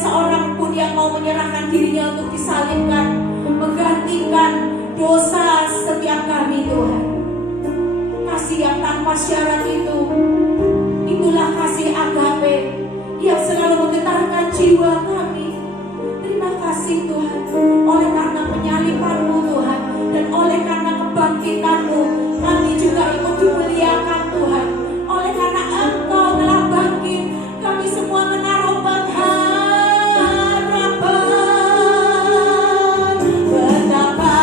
seorang pun yang mau menyerahkan dirinya untuk disalibkan, menggantikan dosa setiap kami Tuhan. Kasih yang tanpa syarat itu, itulah kasih agape yang selalu menggetarkan jiwa kami. Terima kasih Tuhan, oleh karena penyaliban-Mu Tuhan, dan oleh karena kebangkitan-Mu, kami juga ikut dimuliakan Tuhan. Oleh karena Engkau telah bangkit, kami semua menaruh pengharapan. Betapa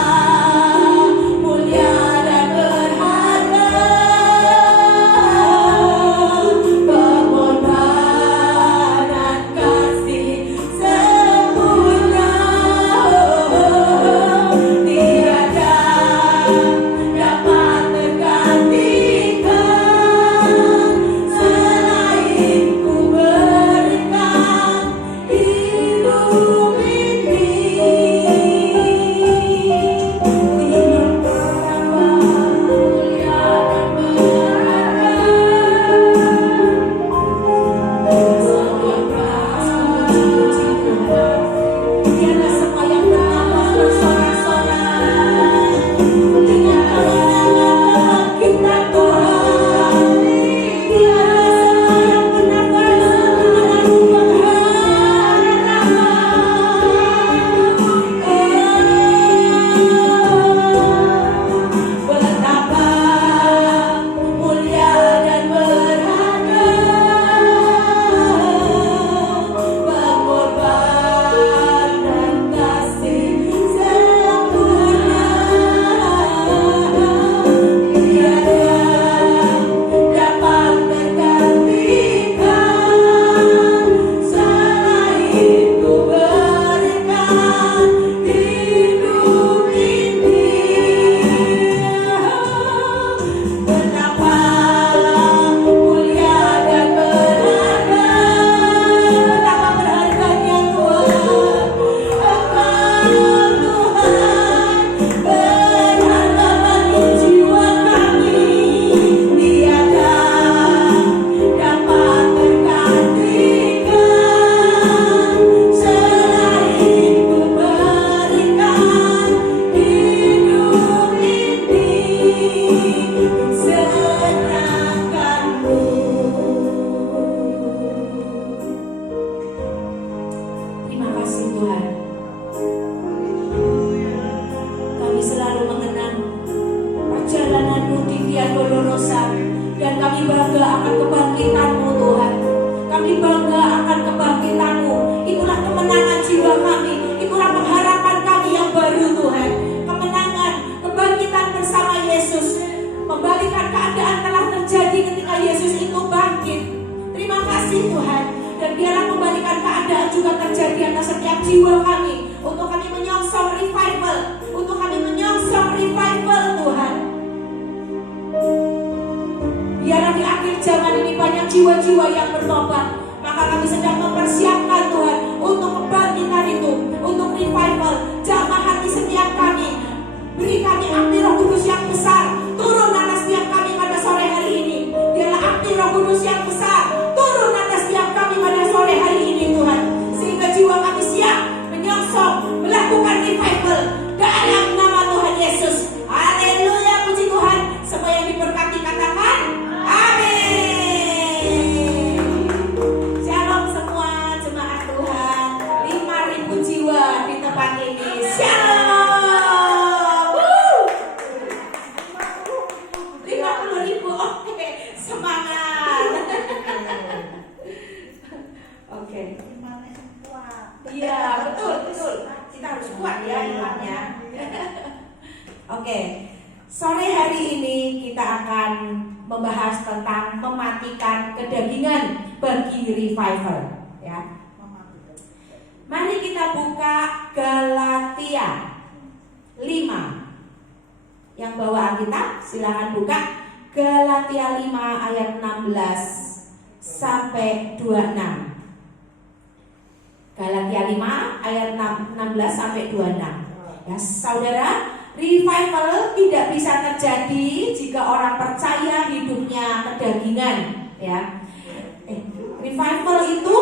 mulia dan berharga pengorbanan kasih sempurna. Tiada dapat tergantikan selain Ku berikan hidup ini. Betapa mulia dan berharga puji Tuhan. Biarlah semua yang bernafas bersorak-sorai dengan kemenangan kita Tuhan. Biarlah semua yang bernafas menaruh pengharapan. Betapa mulia dan berharga pengorbanan kasih sempurna. Tiada dapat tergantikan selain Ku berikan hidup ini. Betapa mulia dan berharga, betapa berharganya Tuhan. Engkau Tuhan berharga bagi jiwa kami. Tiada dapat tergantikan selain Ku berikan hidup ini. Senangkan-Mu. Terima kasih Tuhan. Kami selalu mengenang perjalanan-Mu di Via Dolorosa, dan kami bangga akan kebangkitan-Mu Tuhan. Kami bangga akan kebangkitan-Mu. Itulah kemenangan jiwa kami, itulah pengharapan kami yang baru Tuhan. Kemenangan, kebangkitan bersama Yesus. Pembalikan keadaan telah terjadi ketika Yesus itu bangkit. Terima kasih Tuhan. Dan biarlah pembalikan keadaan juga terjadi atas setiap jiwa kami, untuk kami menyongsong revival, untuk kami menyongsong revival Tuhan. Biarlah di akhir zaman ini banyak jiwa-jiwa yang bertobat, maka kami sedang mempersiapkan Tuhan untuk kebangkitan itu, untuk revival. Jamah hati setiap kami, beri kami api Roh Kudus yang besar turun atas setiap kami pada sore hari ini. Biarlah api Roh Kudus yang besar turun atas setiap kami pada sore hari ini Tuhan, sehingga jiwa kami siap menyongsong melakukan revival dalam nama Tuhan Yesus. Haleluya, puji Tuhan. Semua yang diberkati katakan amin. Shalom semua jemaat Tuhan. 5.000 jiwa di tempat ini. Shalom. 50.000. Oke, semangat. Oke. Iya, betul. Kita harus kuat ya imannya. Oke. Sore hari ini kita akan membahas tentang mematikan kedagingan bagi revival, ya. Mari kita buka Galatia 5. Yang bawa Alkitab silakan buka Galatia 5 ayat 16 sampai 26. Galatia 5 ayat 16 sampai 26. Ya, saudara, revival tidak bisa terjadi jika orang percaya hidupnya kedagingan, ya. Revival itu,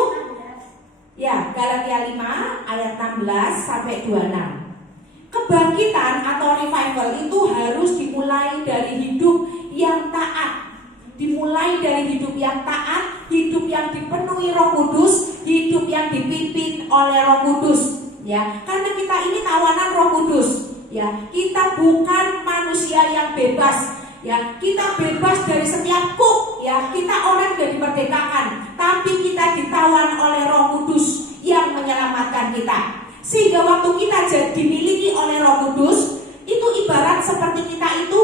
ya, Galatia 5 ayat 16 sampai 26. Kebangkitan atau revival itu harus dimulai dari hidup yang taat. Dimulai dari hidup yang taat, hidup yang dipenuhi Roh Kudus, hidup yang dipimpin oleh Roh Kudus. Ya, karena kita ini tawanan Roh Kudus. Ya, kita bukan manusia yang bebas. Ya, kita bebas dari setiap kuk. Ya, kita orang yang dimerdekakan, tapi kita ditawan oleh Roh Kudus yang menyelamatkan kita. Sehingga waktu kita dimiliki oleh Roh Kudus, itu ibarat seperti kita itu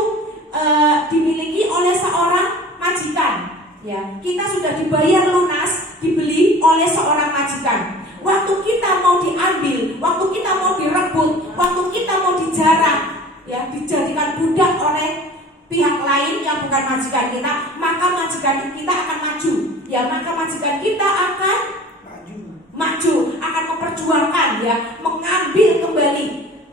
dimiliki oleh seorang majikan. Ya, kita sudah dibayar lunas, dibeli oleh seorang majikan. Waktu kita mau diambil, waktu kita mau direbut, waktu kita mau dijarah, ya, dijadikan budak oleh pihak lain yang bukan majikan kita, maka majikan kita akan maju. Ya, maka majikan kita akan maju, akan memperjuangkan, ya, mengambil kembali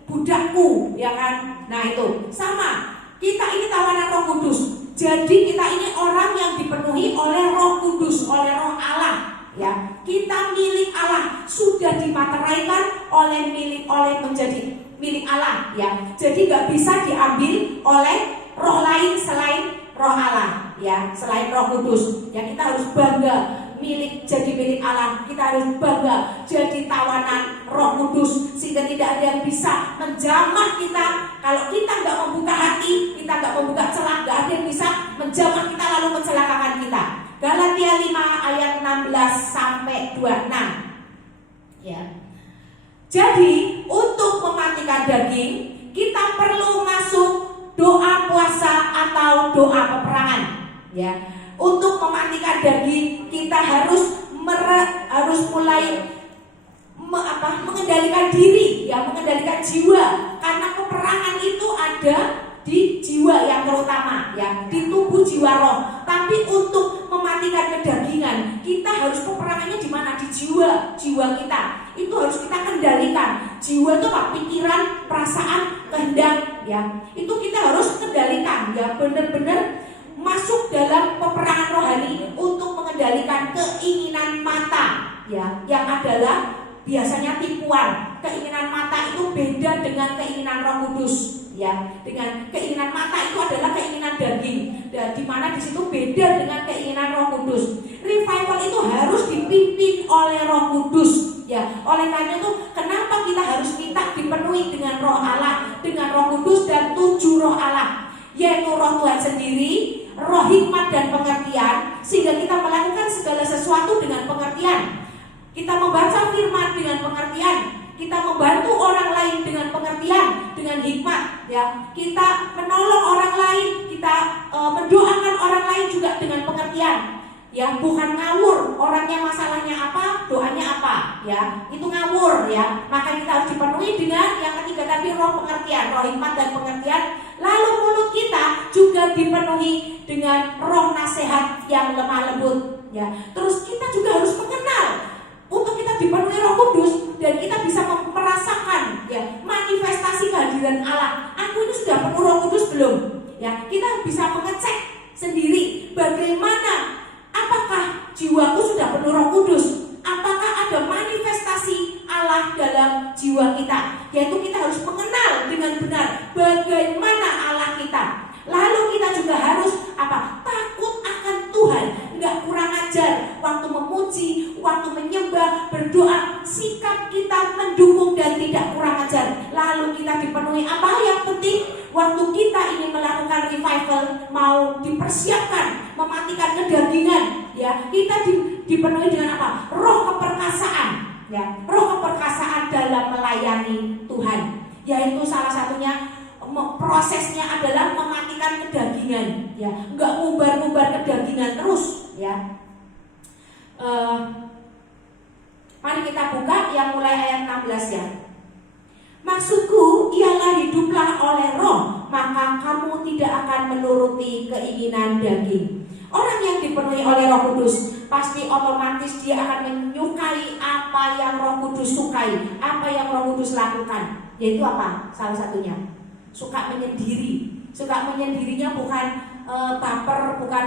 budakku, ya kan? Nah itu sama. Kita ini tawanan Roh Kudus. Jadi kita ini orang yang dipenuhi oleh Roh Kudus, oleh Roh Allah. Ya, kita milik Allah, sudah dimateraikan oleh menjadi milik Allah. Ya, jadi nggak bisa diambil oleh roh lain selain Roh Allah. Ya, selain Roh Kudus. Ya, kita harus bangga jadi milik Allah. Kita harus bangga jadi tawanan Roh Kudus, sehingga tidak ada yang bisa menjamah kita. Kalau kita nggak membuka hati, kita nggak membuka celah, nggak ada yang bisa menjamah kita lalu mencelakakan kita. Galatia 5 ayat 16 sampai 26. Ya. Jadi untuk mematikan daging, kita perlu masuk doa puasa atau doa peperangan. Ya. Untuk mematikan daging, kita harus mulai mengendalikan diri, ya, mengendalikan jiwa, karena peperangan itu ada di jiwa yang terutama, ya, di tubuh jiwa roh. Tapi untuk mematikan kedagingan, kita harus peperangannya di mana? Di jiwa kita. Itu harus kita kendalikan. Jiwa itu apa? Pikiran, perasaan, kehendak, ya. Itu kita harus kendalikan, ya, benar-benar masuk dalam peperangan rohani untuk mengendalikan keinginan mata, ya, yang adalah biasanya tipuan. Keinginan mata itu beda dengan keinginan Roh Kudus, ya. Dengan keinginan mata itu adalah keinginan daging, dan di mana di situ beda dengan keinginan Roh Kudus. Revival itu harus dipimpin oleh Roh Kudus, ya. Oleh karena itu, kenapa kita harus minta dipenuhi dengan Roh Allah, dengan Roh Kudus dan 7 Roh Allah, yaitu Roh Tuhan sendiri, Roh hikmat dan pengertian, sehingga kita melakukan segala sesuatu dengan pengertian. Kita membaca firman dengan pengertian, kita membantu orang lain dengan pengertian, dengan hikmat, ya. Kita menolong orang lain, kita mendoakan orang lain juga dengan pengertian, ya. Bukan ngawur, orangnya masalahnya apa, doanya apa, ya. Itu ngawur, ya. Maka kita harus dipenuhi dengan yang ketiga tadi, roh pengertian, roh hikmat dan pengertian. Lalu mulut kita juga dipenuhi dengan roh nasihat yang lemah lembut, ya. Terus kita juga harus mengenal. Untuk kita dipenuhi Roh Kudus dan kita bisa merasakan, ya, manifestasi kehadiran Allah. Aku ini sudah penuh Roh Kudus belum? Ya, kita bisa mengecek sendiri bagaimana, apakah jiwaku sudah penuh Roh Kudus? Apakah ada manifestasi Allah dalam jiwa kita? Yaitu kita harus mengenal dengan benar bagaimana Allah kita. Lalu kita juga harus takut akan Tuhan, nggak kurang ajar waktu memuji, waktu menyembah, berdoa, sikap kita mendukung dan tidak kurang ajar. Lalu kita dipenuhi apa yang penting waktu kita ini melakukan revival, mau dipersiapkan mematikan kedagingan, ya, kita dipenuhi dengan apa? Roh keperkasaan, ya, roh keperkasaan dalam melayani Tuhan. Yaitu salah satunya prosesnya adalah mematikan kedagingan, ya, nggak ngubar-ngubar kedagingan terus, ya. Mari kita buka yang mulai ayat 16, ya. Maksudku ialah hiduplah oleh roh, maka kamu tidak akan menuruti keinginan daging. Orang yang dipenuhi oleh Roh Kudus pasti otomatis dia akan menyukai apa yang Roh Kudus sukai, apa yang Roh Kudus lakukan. Yaitu apa? Salah satunya suka menyendiri. Suka menyendirinya bukan baper, bukan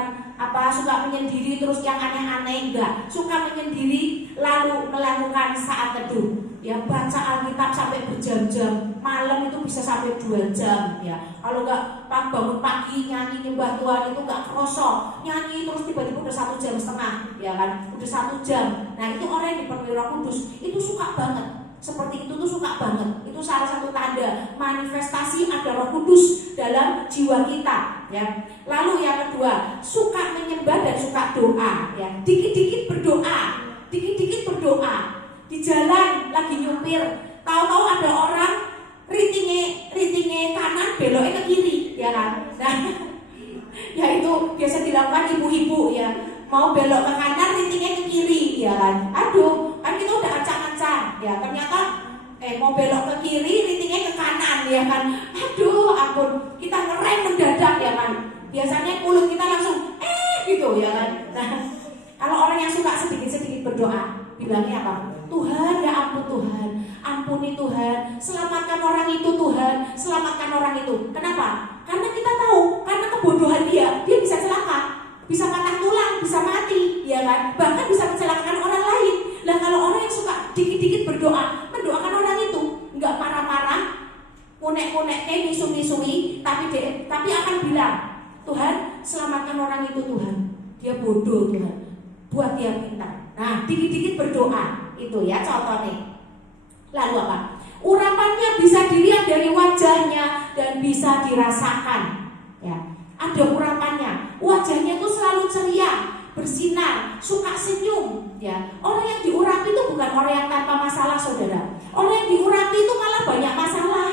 suka menyendiri terus yang aneh-aneh, enggak. Suka menyendiri lalu melakukan saat teduh. Ya, baca Alkitab sampai berjam-jam, malam itu bisa sampai 2 jam ya. Kalau enggak bangun pagi nyanyi nyembah Tuhan itu enggak kerosok, nyanyi terus tiba-tiba udah 1,5 jam ya kan, udah 1 jam. Nah itu orang yang dipenuhi Roh Kudus itu suka banget. Seperti itu tuh suka banget. Itu salah satu tanda manifestasi ada Roh Kudus dalam jiwa kita ya. Lalu yang kedua, suka menyembah dan suka doa ya. Dikit-dikit berdoa, dikit-dikit berdoa. Di jalan lagi nyupir, tahu-tahu ada orang ritingnya kanan beloknya ke kiri ya kan. Nah, ya itu biasa dilakukan ibu-ibu ya. Mau belok ke kanan ritingnya ke kiri ya kan. Aduh, kan kita udah ancang-ancang ya. Ternyata mau belok ke kiri ritingnya ke kanan ya kan. Aduh, ampun, kita ngerem mendadak ya kan. Biasanya mulut kita langsung gitu ya kan. Nah, kalau orang yang suka sedikit-sedikit berdoa, bilangnya apa? Tuhan, ya ampun Tuhan, ampuni Tuhan, selamatkan orang itu Tuhan, selamatkan orang itu. Kenapa? Karena kita tahu, karena kebodohan dia bisa celaka, bisa patah tulang, bisa mati, ya kan? Bahkan bisa mencelakakan orang lain. Nah kalau orang yang suka dikit-dikit berdoa, mendoakan orang itu, nggak marah-marah, munek-munek, misui-misui, tapi akan bilang, Tuhan, selamatkan orang itu Tuhan. Dia bodoh Tuhan, buat dia pintar. Nah, dikit-dikit berdoa. Itu ya contohnya. Lalu apa? Urapannya bisa dilihat dari wajahnya dan bisa dirasakan. Ya, ada urapannya. Wajahnya itu selalu ceria, bersinar, suka senyum. Ya, orang yang diurapi itu bukan orang yang tanpa masalah, saudara. Orang yang diurapi itu malah banyak masalah.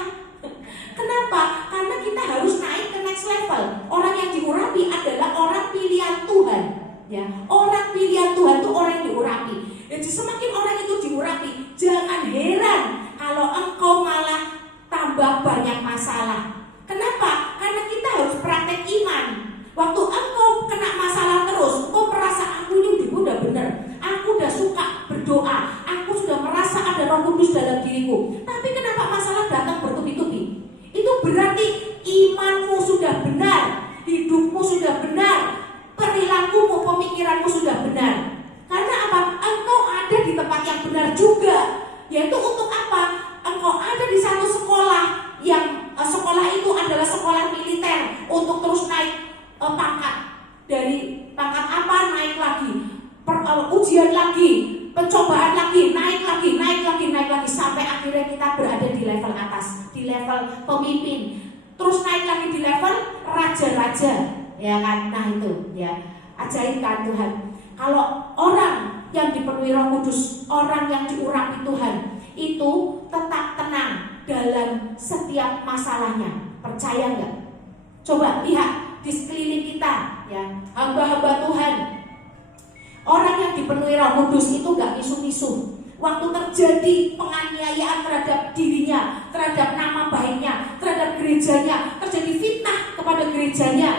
Kenapa? Karena kita harus naik ke next level. Orang yang diurapi adalah orang pilihan Tuhan. Ya, orang pilihan Tuhan itu orang yang diurapi. Jadi semakin orang itu diurapi, jangan heran kalau engkau malah tambah banyak masalah. Kenapa? Karena kita harus praktek iman. Waktu engkau kena masalah terus, engkau merasa aku ini udah benar, aku udah suka berdoa, aku sudah merasa ada Roh Kudus dalam diriku. Tapi kenapa masalah datang bertubi-tubi? Itu berarti imanmu sudah benar, hidupmu sudah benar, perilakumu, pemikiranmu sudah benar. Karena apa? Engkau ada di tempat yang benar juga. Yaitu untuk apa? Engkau ada di satu sekolah yang sekolah itu adalah sekolah militer untuk terus naik pangkat. Dari pangkat apa naik lagi, ujian lagi, pencobaan lagi, naik lagi sampai akhirnya kita berada di level atas, di level pemimpin. Terus naik lagi di level raja-raja, ya kan? Nah itu ya, ajaib kan Tuhan. Kalau orang yang dipenuhi Roh Kudus, orang yang diurapi Tuhan, itu tetap tenang dalam setiap masalahnya. Percaya nggak? Coba lihat di sekeliling kita, ya, hamba-hamba Tuhan. Orang yang dipenuhi Roh Kudus itu nggak misu-misu. Waktu terjadi penganiayaan terhadap dirinya, terhadap nama baiknya, terhadap gerejanya, terjadi fitnah kepada gerejanya,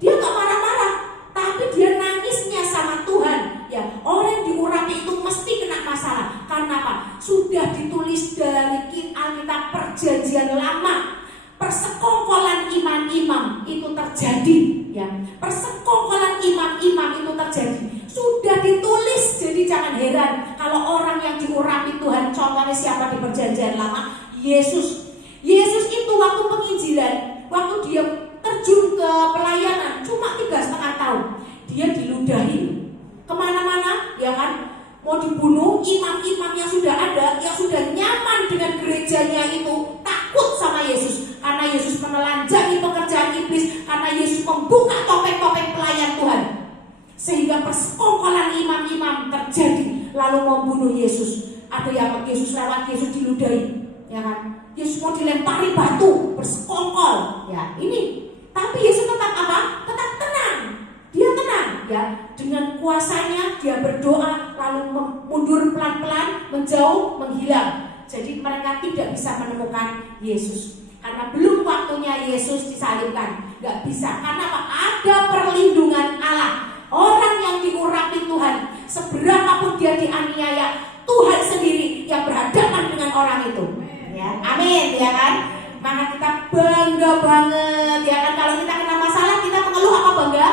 dia nggak marah-marah, tapi dia nangisnya sama Tuhan. Ya, orang yang diurapi itu mesti kena masalah. Karena apa? Sudah ditulis dari Alkitab Perjanjian Lama, persekongkolan imam-imam itu terjadi. Ya, persekongkolan imam-imam itu terjadi. Sudah ditulis, jadi jangan heran kalau orang yang diurapi Tuhan, contohnya siapa di Perjanjian Lama? Yesus. Yesus itu waktu penginjilan, waktu dia terjun ke pelayanan cuma 3,5 tahun, dia diludahi kemana-mana, ya kan? Mau dibunuh, imam-imam yang sudah ada, yang sudah nyaman dengan gerejanya itu takut sama Yesus, karena Yesus menelanjangi pekerjaan iblis, karena Yesus membuka topeng-topeng pelayan Tuhan, sehingga persekongkolan imam-imam terjadi, lalu membunuh Yesus. Ada yang Yesus lewat, Yesus diludahi, ya kan? Yesus mau dilempari batu, bersekongkol, ya ini. Tapi Yesus tetap apa? Tetap tenang. Dia tenang, ya. Dengan kuasanya dia berdoa, lalu mundur pelan-pelan, menjauh, menghilang. Jadi mereka tidak bisa menemukan Yesus, karena belum waktunya Yesus disalibkan. Gak bisa, karena apa? Ada perlindungan Allah. Orang yang diurapi Tuhan, seberapapun dia dianiaya, Tuhan sendiri yang berhadapan dengan orang itu. Ya, amin, ya kan? Maka kita bangga banget, ya kan? Kalau kita kena masalah, kita mengeluh apa bangga?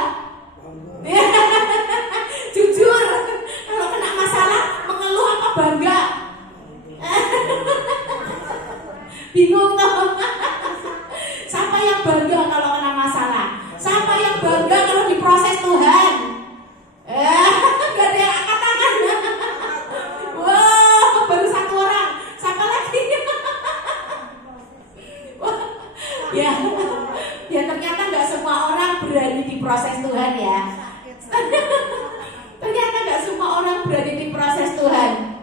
Bingung toh? Siapa yang bangga kalau kena masalah? Siapa yang bangga kalau diproses Tuhan? Gak ada yang angkat tangan. Wah, baru satu orang. Siapa lagi? Ya, ya ternyata nggak semua orang berani diproses Tuhan ya. Ternyata nggak semua orang berani diproses Tuhan.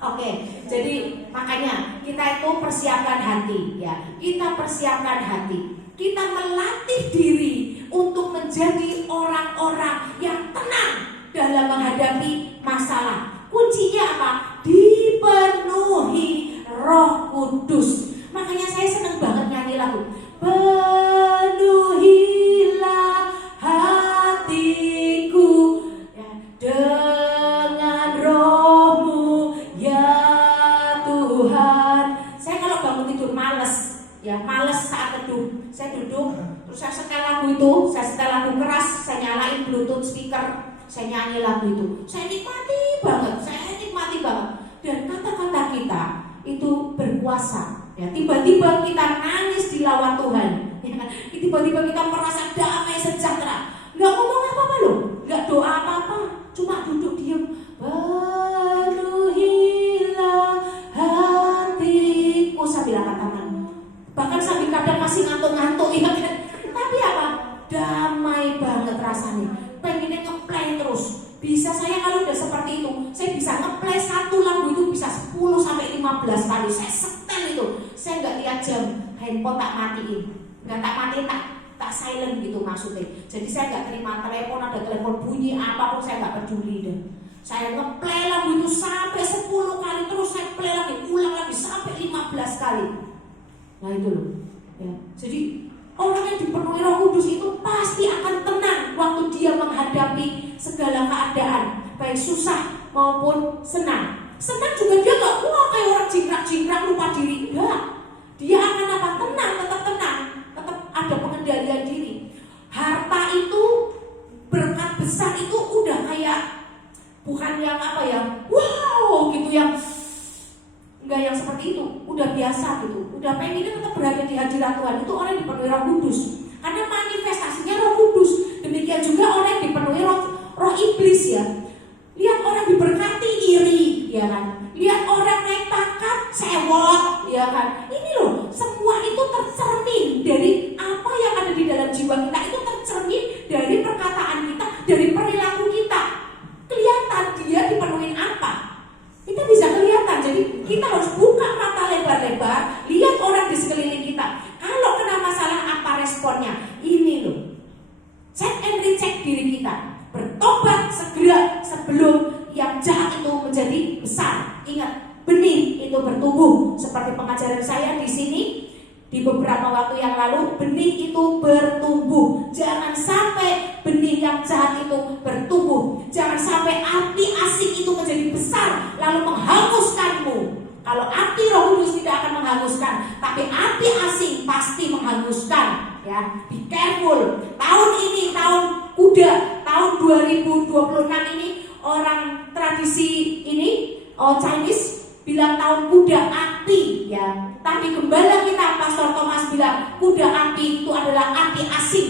Oke, jadi makanya kita itu persiapkan hati ya. Kita persiapkan hati. Kita melatih diri untuk menjadi orang-orang yang tenang dalam menghadapi masalah. Kuncinya apa? Dipenuhi Roh Kudus. Makanya saya senang banget nyanyi lagu Penuhilah hatiku ya, dengan Roh-Mu ya Tuhan. Saya kalau bangun tidur males saat teduh. Saya duduk, terus saya setel lagu itu, saya setel lagu keras, saya nyalain Bluetooth speaker, saya nyanyi lagu itu. Saya nikmati banget. Dan kata-kata kita itu berkuasa. Ya, tiba-tiba kita nangis di lawan Tuhan. Ya, tiba-tiba kita merasa damai sejahtera. Nggak ngomong apa-apa loh, nggak doa apa-apa, cuma duduk diam. Penuhilah hatiku sambil angkat tangan. Bahkan sambil kadang masih ngantuk-ngantuk ya kan. Tapi apa? Damai banget rasanya. Pengennya ngeplay terus. Bisa saya kalau udah seperti itu, saya bisa ngeplay satu lagu itu bisa 10 sampai 15 kali. Saya setel itu. Saya nggak lihat jam, handphone tak matiin. Nggak tak matiin, tak silent gitu maksudnya. Jadi saya nggak terima telepon, ada telepon bunyi apapun saya nggak peduli deh. Saya ngeplay lagu itu sampai 10 kali, terus saya play lagi, ulang lagi sampai 15 kali. Nah itu loh ya. Jadi orang yang dipenuhi Roh Kudus itu pasti akan tenang waktu dia menghadapi segala keadaan, baik susah maupun senang. Senang juga dia gak kayak orang jingkrak-jingkrak lupa diri. Enggak. Dia akan apa? Tenang, tetap ada pengendalian diri. Harta itu, berkat besar itu udah kayak bukan yang apa ya, wow gitu yang enggak yang seperti itu, udah biasa gitu. Udah pengennya tetap berada di hadirat Tuhan. Itu orang yang dipenuhi Roh Kudus. Karena manifestasinya Roh Kudus. Demikian juga orang yang dipenuhi roh iblis ya. Lihat orang diberkati iri, ya kan? Lihat orang naik pangkat sewot, ya kan? Ini loh, semua itu tercermin dari apa yang ada di dalam jiwa kita. Itu tercermin dari perkataan kita, dari perilaku kita. Kelihatan dia dipenuhi apa? Kita bisa kelihatan. Jadi kita harus buka mata lebar-lebar, lihat orang di sekeliling kita. Kalau kena masalah apa responnya? Ini loh. Check and recheck diri kita. Bertobat segera sebelum yang jahat itu menjadi besar. Ingat, benih itu bertumbuh. Seperti pengajaran saya di sini di beberapa waktu yang lalu, benih itu bertumbuh. Jangan sampai benih yang jahat itu bertumbuh. Jangan sampai api asing itu menjadi besar lalu menghanguskanmu. Kalau api Roh Kudus tidak akan menghanguskan, tapi api asing pasti menghanguskan. Ya, be careful. Tahun ini tahun kuda, tahun 2026 ini orang tradisi ini, Chinese bilang tahun kuda api, ya. Tapi gembala kita Pastor Thomas bilang kuda api itu adalah api asing,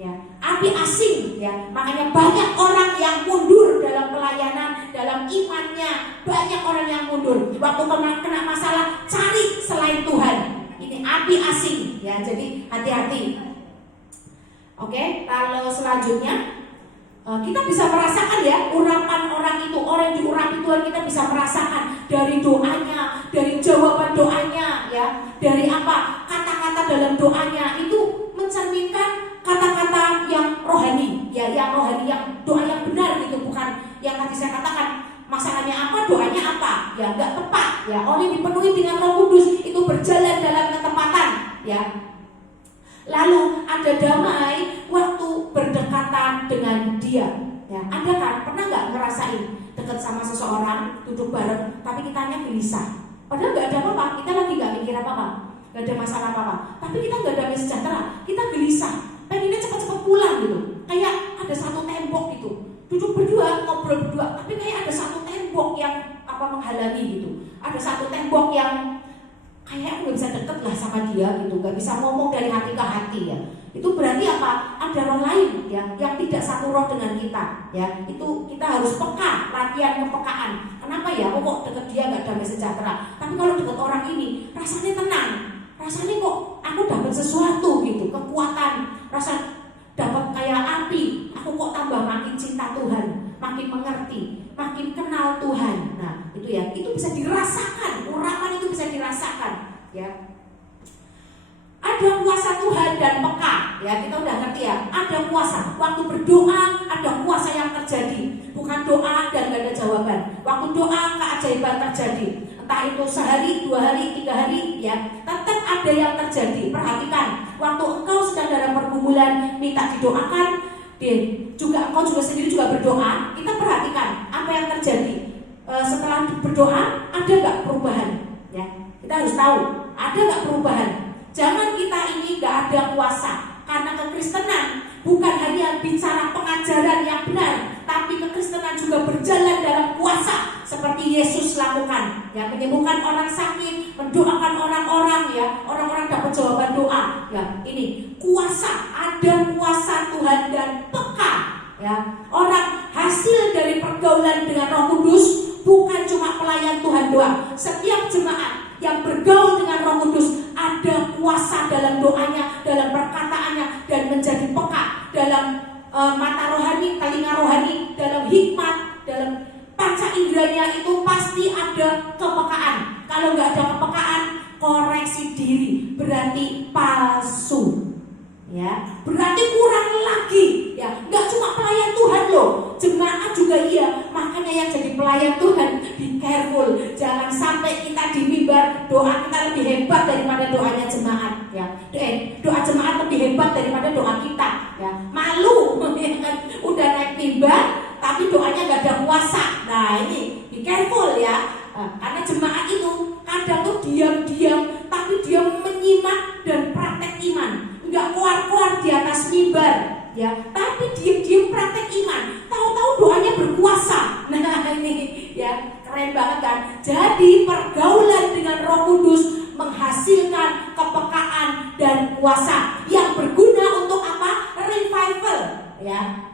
ya. Api asing, ya. Makanya banyak orang yang mundur dalam pelayanan, dalam imannya, banyak orang yang mundur. Waktu kena masalah cari selain Tuhan. Ini api asing, ya. Jadi hati-hati. Oke, kalau selanjutnya kita bisa merasakan ya urapan orang itu, orang yang diurapi Tuhan, kita bisa merasakan dari doanya, dari jawaban doanya, ya, dari apa kata-kata dalam doanya itu mencerminkan kata-kata yang rohani, ya, yang rohani, yang doa yang benar gitu, bukan yang tadi saya katakan masalahnya apa, doanya apa, ya, nggak tepat, ya. Orang yang dipenuhi dengan Roh Kudus itu berjalan dalam ketepatan, ya. Lalu ada damai waktu berdekatan dengan dia. Ya, ada kan? Pernah nggak ngerasain dekat sama seseorang, duduk bareng, tapi kitanya gelisah. Padahal nggak ada apa-apa, kita lagi nggak mikir apa-apa, nggak ada masalah apa-apa. Tapi kita nggak damai sejahtera, kita gelisah, pengennya cepat-cepat pulang gitu. Kayak ada satu tembok gitu, duduk berdua, ngobrol berdua, tapi kayak ada satu tembok yang apa menghalangi gitu. Ada satu tembok yang kayak aku gak bisa deket lah sama dia gitu, gak bisa ngomong dari hati ke hati ya. Itu berarti apa? Ada roh lain ya yang tidak satu roh dengan kita ya. Itu kita harus peka, latihan kepekaan. Kenapa ya? Aku kok deket dia gak damai sejahtera, tapi kalau deket orang ini rasanya tenang, rasanya kok aku dapat sesuatu gitu, kekuatan, rasa dapat kayak api. Aku kok tambah makin cinta Tuhan, makin mengerti, makin kenal Tuhan. Nah itu ya, itu bisa dirasakan, urapan itu bisa dirasakan ya. Ada kuasa Tuhan dan peka ya, kita udah ngerti ya. Ada kuasa, waktu berdoa ada kuasa yang terjadi. Bukan doa dan gak ada jawaban. Waktu doa keajaiban terjadi. Entah itu sehari, 2 hari, 3 hari ya, tetap ada yang terjadi. Perhatikan, waktu engkau sedang dalam pergumulan minta didoakan, juga engkau juga sendiri juga berdoa, kita perhatikan apa yang terjadi. Setelah berdoa ada gak perubahan ya? Kita harus tahu ada gak perubahan. Jangan kita ini gak ada kuasa, karena kekristenan bukan hanya bicara pengajaran yang benar, tapi kekristenan juga berjalan dalam kuasa seperti Yesus lakukan ya, menyembuhkan orang sakit, mendoakan orang-orang ya, orang-orang dapat jawaban doa ya. Ini kuasa, ada kuasa Tuhan dan peka ya. Orang hasil dari pergaulan dengan Roh Kudus bukan cuma pelayan Tuhan doang. Setiap jemaat yang bergaul dengan Roh Kudus ada kuasa dalam doanya, dalam perkataannya, dan menjadi peka dalam mata rohani, telinga rohani, dalam hikmat, dalam panca inderanya itu pasti ada kepekaan. Kalau nggak ada kepekaan, koreksi diri, berarti palsu ya, berarti kurang lagi ya. Nggak cuma pelayan Tuhan loh, jemaat juga iya. Makanya yang jadi pelayan Tuhan, be careful, jangan sampai kita di mimbar doa kita lebih hebat daripada doanya jemaat ya. Doa jemaat lebih hebat daripada doa kita ya. Malu ya kan? Udah naik mimbar tapi doanya nggak ada kuasa. Nah ini be careful ya. Karena jemaat itu kadang tuh diam-diam, tapi dia menyimak dan praktek iman, nggak keluar-keluar di atas mimbar ya, tapi diam-diam praktek iman. Tahu-tahu doanya berkuasa. Nah ini ya, keren banget kan. Jadi pergaulan dengan Roh Kudus menghasilkan kepekaan dan kuasa yang berguna untuk apa? Revival ya.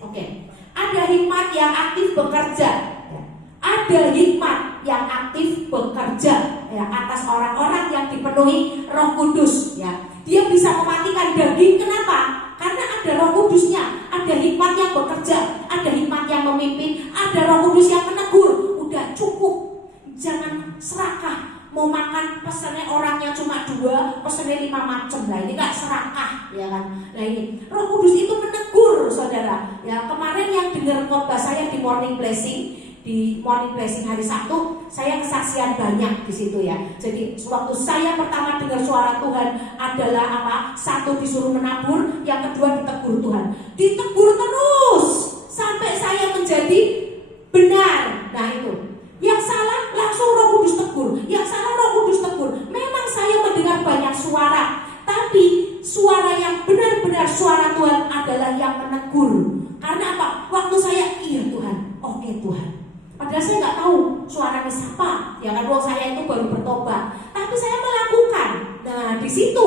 Oke. Ada hikmat yang aktif bekerja ya. Ada hikmat yang aktif bekerja ya, atas orang-orang yang dipenuhi Roh Kudus ya. Dia bisa mematikan daging. Kenapa? Karena ada Roh Kudusnya. Ada hikmat yang bekerja, ada hikmat yang memimpin, ada Roh Kudus yang menegur. Udah cukup, jangan serakah. Mau makan pesannya orangnya cuma 2, pesannya 5 macam. Lah ini gak serakah ya kan. Nah ini Roh Kudus itu menegur saudara ya. Kemarin yang dengar khotbah saya di Morning Blessing, di Morning Blessing hari Sabtu, saya kesaksian banyak di situ ya. Jadi waktu saya pertama dengar suara Tuhan adalah apa? 1 disuruh menabur, yang kedua ditegur Tuhan. Ditegur terus sampai saya menjadi benar. Nah itu. Yang salah langsung Roh Kudus tegur, yang salah Roh Kudus tegur. Memang saya mendengar banyak suara, tapi suara yang benar-benar suara Tuhan adalah yang menegur. Karena apa? Waktu saya, iya Tuhan, oke Tuhan. Padahal saya nggak tahu suaranya siapa, ya kan? Waktu saya itu baru bertobat, tapi saya melakukan. Nah di situ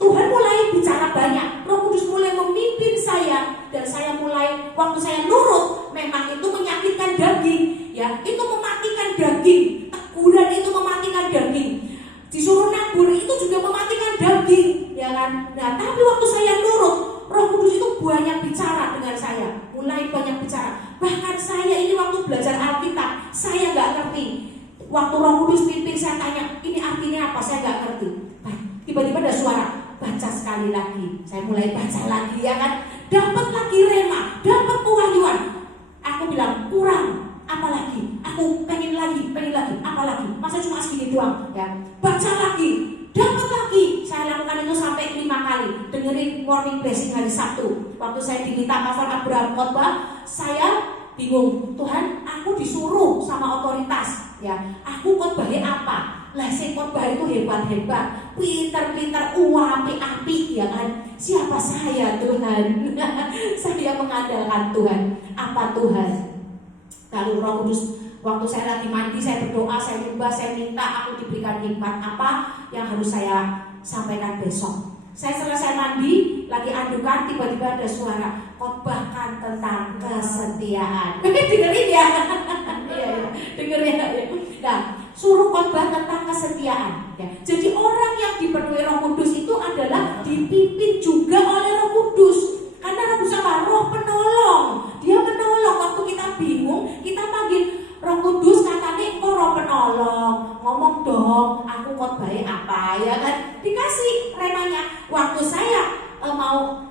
Tuhan mulai bicara banyak, Roh Kudus mulai memimpin saya, dan saya mulai, waktu saya nurut, memang itu menyakitkan daging, ya, itu mematikan daging. Teguran itu mematikan daging. Disuruh nabur itu juga mematikan daging, ya kan? Nah, tapi waktu saya nurut, Roh Kudus itu banyak bicara dengan saya, mulai banyak bicara. Bahkan saya ini waktu belajar Alkitab, saya nggak ngerti. Waktu Roh Kudus pimpin, saya tanya, ini artinya apa? Saya nggak ngerti. Tiba-tiba ada suara, baca sekali lagi. Saya mulai baca lagi, ya kan? Dapat lagi rema, dapat pewahyuan. Aku bilang kurang, apa lagi? Aku pengen lagi, apa lagi? Masa cuma segini doang, ya? Baca lagi, dapat lagi. Saya lakukan itu sampai 5 kali. Dengerin Morning Blessing hari Sabtu. Waktu saya diminta Pastor Abraham khotbah, saya bingung. Tuhan, aku disuruh sama otoritas, ya. Aku khotbahnya apa? Lah sing khotbah itu hebat-hebat, pintar-pintar, api-api, ya kan? Siapa saya Tuhan? Saya mengandalkan Tuhan. Apa Tuhan? Lalu Roh Kudus Waktu saya lagi mandi, saya berdoa, saya nyembah, saya minta aku diberikan hikmat apa yang harus saya sampaikan besok. Saya selesai mandi, lagi andukan, tiba-tiba ada suara khotbahkan tentang kesetiaan. Dengerin ya, dengerin ya. Nah, suruh khotbah tentang kesetiaan. Ya. Jadi orang yang dipenuhi Roh Kudus itu adalah dipimpin juga oleh Roh Kudus. Karena Roh Kudus apa? Roh penolong. Dia menolong waktu kita bingung, kita panggil Roh Kudus, katanya kok Roh penolong, ngomong dong, aku khotbahnya apa ya kan? Dikasih remanya. Waktu saya mau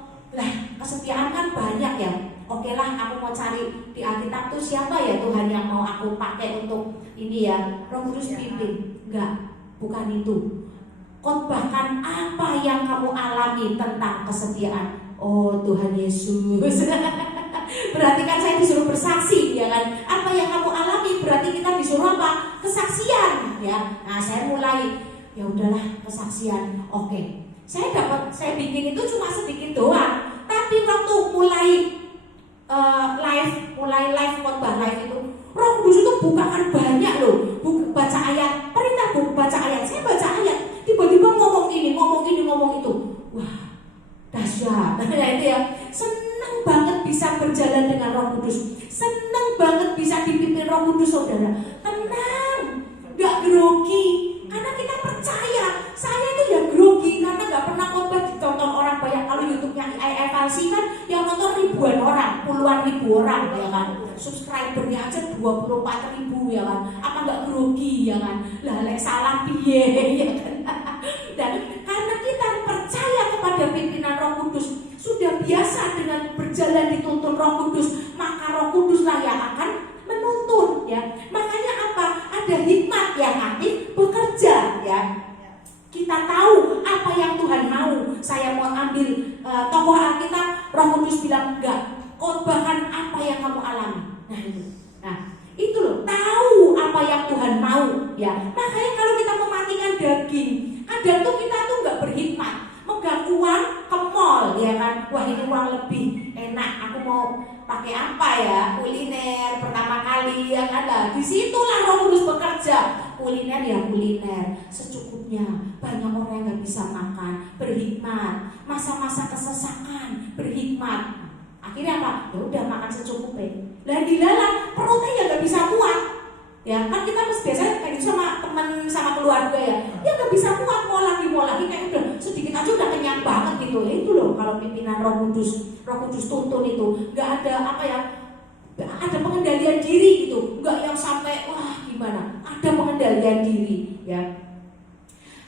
kesetiaan kan banyak ya. Oke lah, aku mau cari di Alkitab tuh siapa ya Tuhan yang mau aku pakai untuk ini ya. Roh Kudus pimpin. Enggak, bukan itu. Khotbahkan apa yang kamu alami tentang kesetiaan. Oh Tuhan Yesus. Berarti kan saya disuruh bersaksi, ya kan? Apa yang kamu alami berarti kita disuruh apa? Kesaksian, ya. Nah, saya mulai, ya udahlah kesaksian. Oke. Saya bikin itu cuma sedikit doang. Tapi waktu mulai live khotbah live itu, Roh Kudus itu bukakan banyak loh. Baca ayat, perintah baca ayat. Saya baca ayat, tiba-tiba ngomong ini, ngomong itu. Wah, dahsyat. Nah, itu ya. Senang banget bisa berjalan dengan Roh Kudus. Senang banget bisa dipimpin Roh Kudus, saudara. Tenang, gak grogi. Karena kita percaya. Saya itu ya grogi karena gak pernah khotbah ditonton orang banyak. Kalau YouTube-nya IFLC kan yang nonton ribuan orang, puluhan ribu orang, ya kan. Subscribernya aja 24.000, ya kan. Apa gak grogi, ya kan. Lah lek salah piye, ya kan. Dan karena kita percaya kepada pimpinan Roh Kudus, sudah biasa dengan berjalan dituntun Roh Kudus, maka Roh Kuduslah yang akan menuntun, ya. Makanya apa? Ada hikmat yang nanti bekerja, ya. Kita tahu apa yang Tuhan mau. Saya mau ambil tokoh Alkitab, Roh Kudus bilang enggak, khotbahkan apa yang kamu alami. Nah itu loh, tahu apa yang Tuhan mau, ya. Makanya kalau kita mematikan daging, kadang tuh kita tuh nggak berhikmat. Megang uang ke mall, ya kan? Wah, ini uang lebih enak, aku mau pakai apa ya? Kuliner pertama kali, ya kan? Lah, disitulah Roh Kudus bekerja. Kuliner ya kuliner, secukupnya. Banyak orang yang nggak bisa makan, berhikmat. Masa-masa kesesakan, berhikmat. Akhirnya apa? Ya udah makan secukupnya. Lah dilalah, perutnya ya nggak bisa muat. Ya kan kita biasanya kayak gitu sama teman, sama keluarga ya. Ya nggak bisa muat, mau lagi kayak udah sedikit aja udah kenyang banget gitu. Ya itu loh kalau pimpinan Roh Kudus tuntun itu nggak ada apa ya? Ada pengendalian diri gitu, nggak yang sampai wah gimana? Ada pengendalian diri, ya.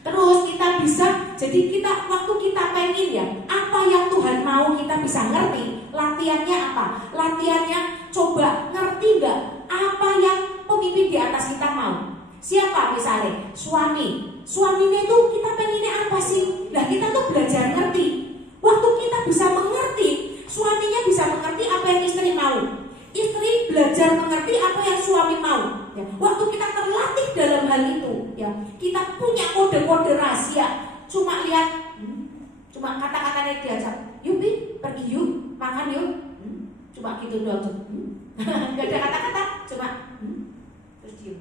Terus kita bisa, jadi kita waktu kita pengen ya, apa yang Tuhan mau kita bisa ngerti. Latihannya apa? Latihannya coba ngerti nggak apa yang pemimpin di atas kita mau. Siapa misalnya? Suaminya itu kita pengennya apa sih? Nah kita tuh belajar ngerti. Waktu kita bisa mengerti, suaminya bisa mengerti apa yang istri mau. Istri belajar mengerti apa yang suami mau, ya. Waktu kita terlatih dalam hal itu, ya, kita punya kode-kode rahasia. Cuma lihat, cuma kata-katanya diajak, yuk Bi, pergi yuk, makan yuk, cuma gitu doang tuh. Gak ada kata-kata, cuma terus diam.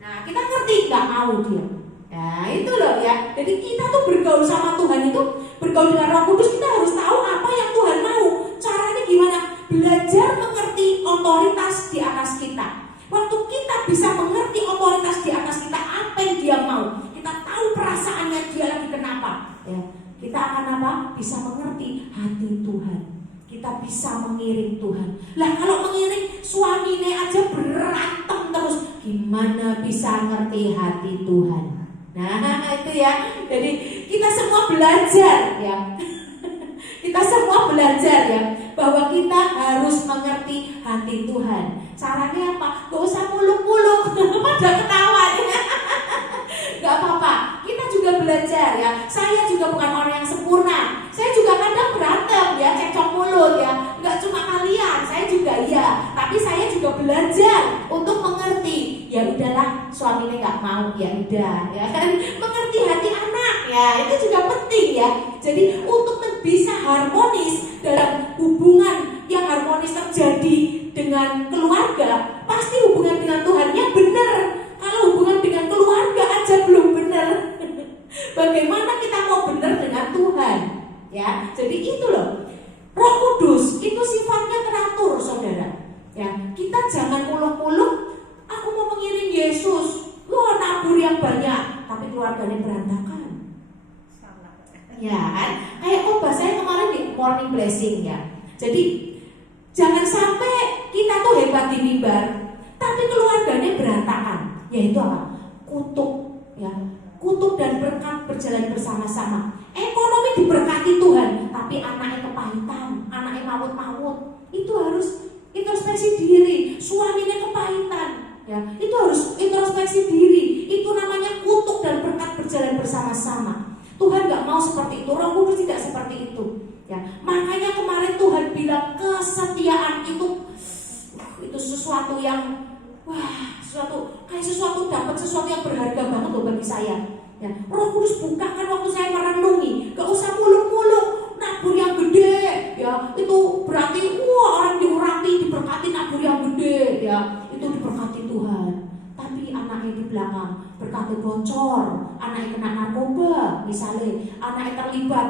Nah kita ngerti, gak mau dia. Nah itu loh ya. Jadi kita tuh bergaul sama Tuhan itu, bergaul dengan Roh Kudus, kita harus tahu apa yang Tuhan mau. Caranya gimana? Belajar mengerti otoritas di atas kita. Waktu kita bisa mengerti otoritas di atas kita, apa yang dia mau, kita tahu perasaannya dia lagi kenapa, ya, kita akan apa? Bisa mengerti hati Tuhan. Kita bisa mengiring Tuhan. Lah kalau mengiring suaminya aja berantem terus, gimana bisa ngerti hati Tuhan? Nah itu ya. Jadi kita semua belajar, ya. Kita semua belajar ya, bahwa kita harus mengerti hati Tuhan. Caranya apa? Gak usah muluk-muluk pada ketawa ya. Gak apa-apa, kita juga belajar ya. Saya juga bukan orang yang sempurna. Saya juga kadang berantem ya, cekcok mulut ya. Gak cuma kalian, saya juga ya. Tapi saya juga belajar untuk mengerti. Ya udahlah, suaminya gak mau, ya udah ya kan. Mengerti hati anak ya, itu juga penting ya. Jadi untuk bisa harmonis dalam hubungan yang harmonis terjadi dengan keluarga, pasti hubungan dengan Tuhannya benar. Kalau hubungan dengan keluarga aja belum benar, bagaimana kita mau benar dengan Tuhan? Ya, jadi itu loh. Roh Kudus itu sifatnya teratur, saudara. Ya, kita jangan muluk-muluk. Aku mau mengiring Yesus, nabur yang banyak, tapi keluarganya berantakan. Ya kan? Kayak khotbah saya kemarin di morning blessing ya. Jadi jangan sampai kita tuh hebat di mimbar, tapi keluarganya berantakan. Yaitu apa? Kutuk, ya. Kutuk dan berkat berjalan bersama-sama. Ekonomi diberkati Tuhan, tapi anaknya kepahitan, anaknya maut-maut. Itu harus introspeksi diri. Suaminya kepahitan, ya. Itu harus introspeksi diri. Itu namanya kutuk dan berkat berjalan bersama-sama. Tuhan gak mau seperti itu. Roh Kudus tidak seperti itu, ya. Makanya kemarin Tuhan bilang kesetiaan itu sesuatu yang sesuatu dapat sesuatu yang berharga banget loh bagi saya. Ya, Roh Kudus bukakan waktu saya merenungi. Gak usah muluk-muluk nabur yang gede, ya. Itu berarti orang diurapi, diberkati nabur yang gede, ya. Itu diberkati Tuhan. Tapi anaknya di belakang berkati bocor, anaknya kena narkoba, misalnya, anaknya terlibat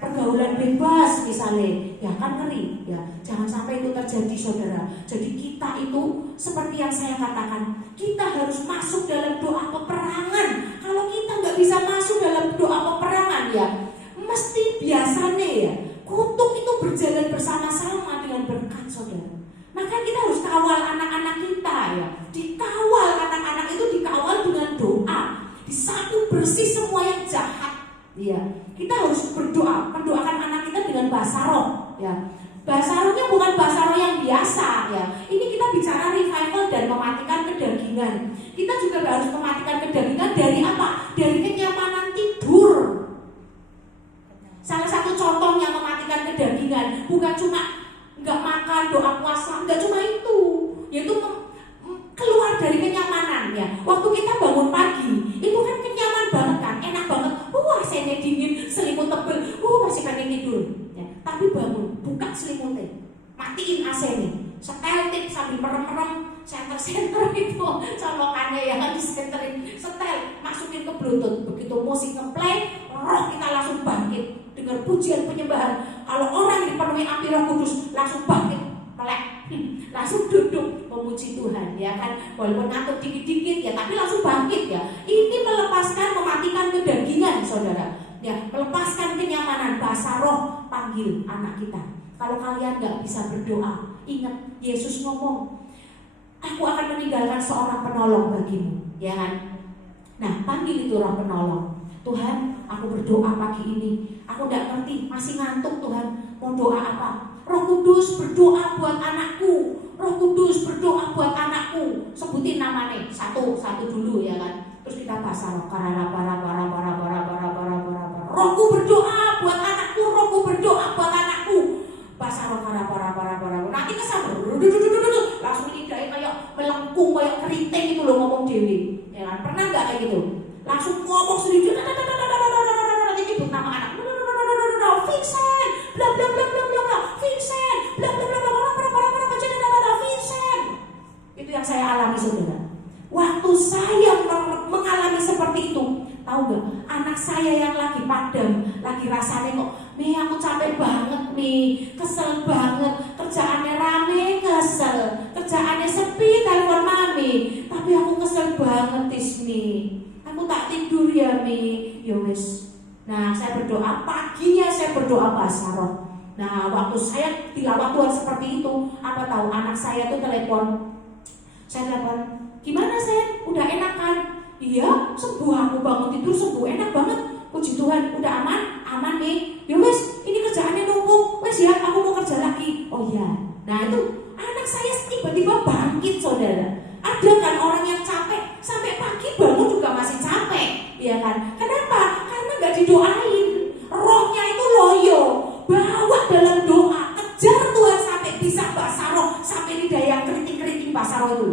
pergaulan bebas misalnya, ya kan ngeri, ya. Jangan sampai itu terjadi, saudara. Jadi kita itu seperti yang saya katakan, kita harus masuk dalam doa peperangan. Kalau kita nggak bisa masuk dalam doa peperangan, ya mesti biasanya ya kutuk itu berjalan bersama-sama dengan berkat, saudara. Maka kita harus kawal anak-anak kita, ya. Dikawal anak-anak itu dikawal dengan doa, disapu bersih semua yang jahat. Ya, kita harus berdoa, mendoakan anak kita dengan bahasa roh, ya. Bahasa rohnya bukan bahasa roh yang biasa, ya. Ini kita bicara revival dan mematikan kedagingan. Kita juga harus mematikan kedagingan dari apa? Dari kenyamanan tidur. Salah satu contohnya mematikan kedagingan bukan cuma nggak makan, doa puasa, nggak cuma itu, yaitu keluar dari kenyamanan, ya. Waktu kita bangun pagi, itu kan kenyaman banget kan, enak banget. AC-nya dingin, selimut tebel, masih pengen tidur, ya. Tapi bangun, buka selimutnya, matiin AC-nya, setel tip sambil merem-merem, senter-senter itu colokannya ya kan, disenterin, setel, masukin ke Bluetooth. Begitu musik ngeplay, roh kita langsung bangkit, dengar pujian penyembahan. Kalau orang dipenuhi api Roh Kudus langsung bangkit, melek, langsung duduk memuji Tuhan, ya kan. Walaupun ngantuk dikit-dikit, ya, tapi langsung bangkit, ya. Ini melepaskan, mematikan kedagingan, saudara, ya. Melepaskan kenyamanan. Bahasa roh panggil anak kita. Kalau kalian gak bisa berdoa, ingat Yesus ngomong, aku akan meninggalkan seorang penolong bagimu, ya kan. Nah, panggil itu roh penolong. Tuhan, aku berdoa pagi ini, aku gak ngerti, masih ngantuk Tuhan, mau doa apa? Roh Kudus berdoa buat anakku. Roh Kudus berdoa buat anakku. Sebutin namanya satu dulu, ya kan. Terus kita bahasa roh. Rohku berdoa buat anakku. Rohku berdoa buat anakku. Bahasa roh nanti kesambung. Langsung lidahnya kayak melengkung, kayak keriting itu loh ngomong dewi. Ya kan? Pernah nggak kayak gitu? Langsung ngomong sendiri. Nanti nyebut nama anak. Vincent, bla bla bla bla bla bla, Vincent, bla bla bla bla bla, Vincent. Itu yang saya alami, saudara. Waktu saya mengalami seperti itu, tahu gak? Anak saya yang lagi padam, lagi rasanya kok, aku capek banget nih, kesel banget, kerjaannya rame, kesel, kerjaannya sepi, telepon mami, tapi aku kesel banget Tismi, aku tak tidur ya Mi, yowes. Nah, saya berdoa, paginya saya berdoa bahasa roh. Nah, waktu saya tilawah Tuhan seperti itu, apa tahu anak saya tuh telepon. Saya telepon, gimana Sen? Udah enak kan? Iya, sembuh, aku bangun tidur sembuh, enak banget. Puji Tuhan, udah aman? Aman nih. Ya wes, ini kerjaannya numpuk. Wes ya, aku mau kerja lagi. Oh iya. Nah, itu anak saya tiba-tiba bangkit, saudara. Ada kan orang yang capek sampai pagi bangun juga masih capek, ya kan? Kenapa? Karena nggak didoain. Rohnya itu loyo, bawa dalam doa, kejar Tuhan sampai bisa bahasa roh, sampai lidah yang keriting-keriting bahasa roh itu.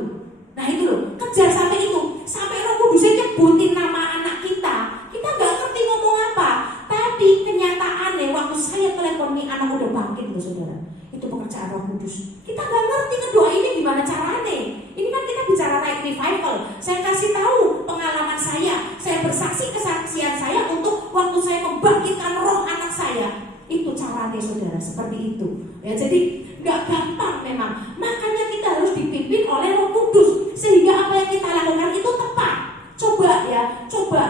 Nah itu loh, kejar sampai itu, sampai Roh Kudusnya nyebutin nama anak kita. Kita nggak ngerti ngomong apa, tapi kenyataannya waktu saya telepon nih anak udah bangkit loh, saudara. Itu pekerjaan Roh Kudus. Kita nggak ngerti ngedoa ini gimana caranya. Saya kasih tahu pengalaman saya bersaksi kesaksian saya untuk waktu saya membangkitkan roh anak saya. Itu caranya saudara, seperti itu. Ya, jadi nggak gampang memang. Makanya kita harus dipimpin oleh Roh Kudus sehingga apa yang kita lakukan itu tepat. Coba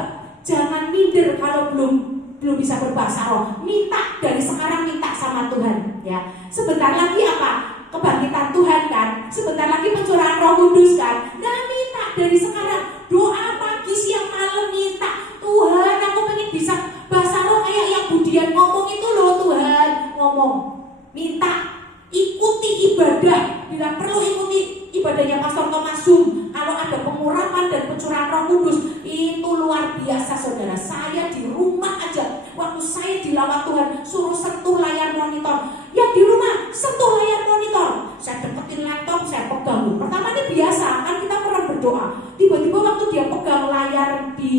jangan minder kalau belum bisa berbahasa roh. Minta dari sekarang, minta sama Tuhan. Ya, sebentar lagi apa? Kebangkitan Tuhan kan. Sebentar lagi pencurahan Roh Kudus kan. Nah, minta dari sekarang. Doa pagi, siang, malam minta. Tuhan, aku pengen bisa bahasa roh kayak yang Budian ngomong itu loh Tuhan. Ngomong, minta, ikuti ibadah. Bila perlu ikuti ibadahnya Pastor Thomas Zoom. Kalau ada pengurapan dan pencurahan Roh Kudus, itu luar biasa saudara. Saya di rumah aja, waktu saya dilawat Tuhan, suruh sentuh layar monitor. Yang di rumah, sentuh layar monitor. Saya deketin laptop, saya pegang. Pertama ini biasa, kan kita pernah berdoa. Tiba-tiba waktu dia pegang layar di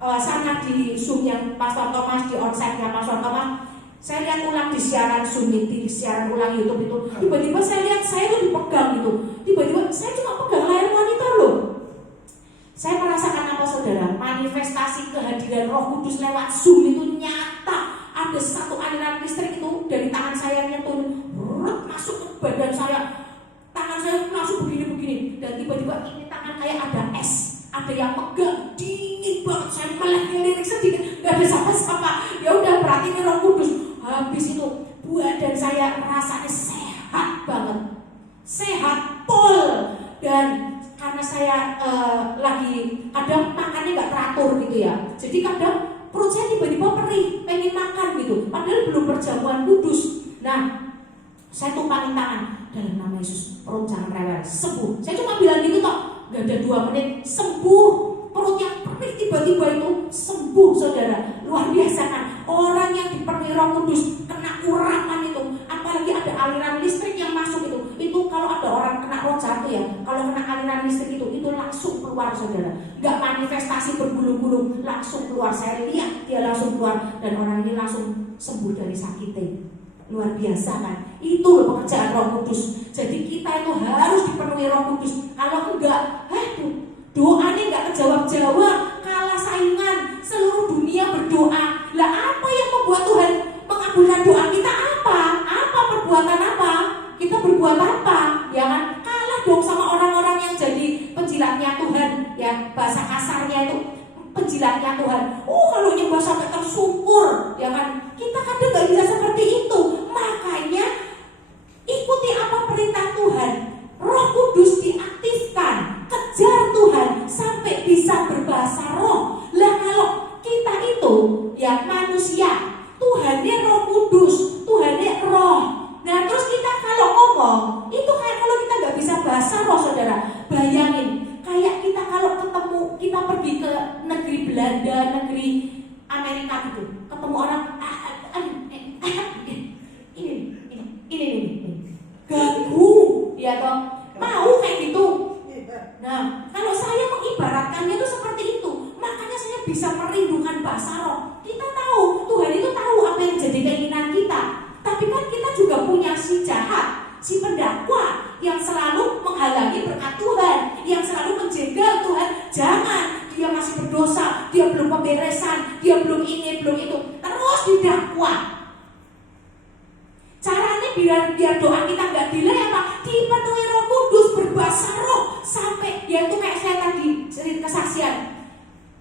sana di Zoom yang Pastor Thomas, di onsite-nya Pastor Thomas, saya lihat ulang di siaran Zoom, di siaran ulang YouTube itu. Tiba-tiba saya lihat saya tuh dipegang gitu. Tiba-tiba saya cuma pegang layar monitor loh. Saya merasakan apa saudara? Manifestasi kehadiran Roh Kudus lewat Zoom itu nyata. Ada satu aliran listrik itu dari tangan saya nyentuh, masuk ke badan saya. Tangan saya langsung begini-begini. Dan tiba-tiba ini tangan kayak ada es. Ada yang pegang, dingin banget. Saya melek sedikit, gak ada siapa-siapa. Ya udah, berarti ini Roh Kudus. Habis itu badan saya rasanya sehat banget, sehat pol. Dan karena saya lagi kadang makannya nggak teratur gitu ya, jadi kadang perut saya tiba-tiba perih, pengen makan gitu, padahal belum perjamuan kudus. Nah, saya tumpangin tangan, dalam nama Yesus, perut jangan rewel, sembuh. Saya cuma bilang gitu toh, gak ada 2 menit, sembuh. Perut yang perih tiba-tiba itu sembuh saudara. Luar biasa kan. Orang yang dipenuhi Roh Kudus kena urapan itu, apalagi ada aliran listrik yang masuk itu kalau ada orang kena roh jatuh ya, kalau kena aliran listrik itu langsung keluar saudara. Gak manifestasi bergulung-gulung, langsung keluar. Saya lihat dia langsung keluar dan orang ini langsung sembuh dari sakitnya. Luar biasa kan. Itu loh pekerjaan Roh Kudus. Jadi kita itu harus dipenuhi Roh Kudus. Kalau enggak, doanya enggak kejawab-jawab, kalah saingan, seluruh dunia berdoa. Lah apa yang membuat Tuhan mengabulkan doa kita? Apa perbuatan apa? Kita berbuat apa? Ya kan? Kalah dong sama orang-orang yang jadi penjilatnya Tuhan. Ya, bahasa kasarnya itu penjilatnya Tuhan. Kalau nyembah sampai tersungkur, ya kan? Kita kadang nggak bisa seperti itu. Makanya ikuti apa perintah Tuhan. Roh Kudus diaktifkan, kejar Tuhan sampai bisa berbahasa roh. Lah kalau kita itu ya manusia, Tuhannya Roh Kudus, Tuhannya roh. Nah terus kita kalau ngomong itu kayak kalau kita nggak bisa bahasa roh saudara. Bayangin kayak kita kalau ketemu, kita pergi ke negeri Belanda, negeri Amerika gitu, ketemu orang ini ganggu, ya toh, mau kayak gitu. Nah, kalau saya mengibaratkannya itu seperti itu, makanya saya bisa merindukan bahasa roh. Kita tahu, Tuhan itu tahu apa yang jadi keinginan kita. Tapi kan kita juga punya si jahat, si pendakwa yang selalu menghalangi berkat Tuhan, yang selalu menjegal Tuhan. Jangan, dia masih berdosa, dia belum pemberesan, dia belum ini, belum itu, terus didakwa. Caranya biar doa kita nggak delay apa? Dipenuhi Roh Kudus, berbahasa roh sampai dia itu kayak saya tadi cerita kesaksian.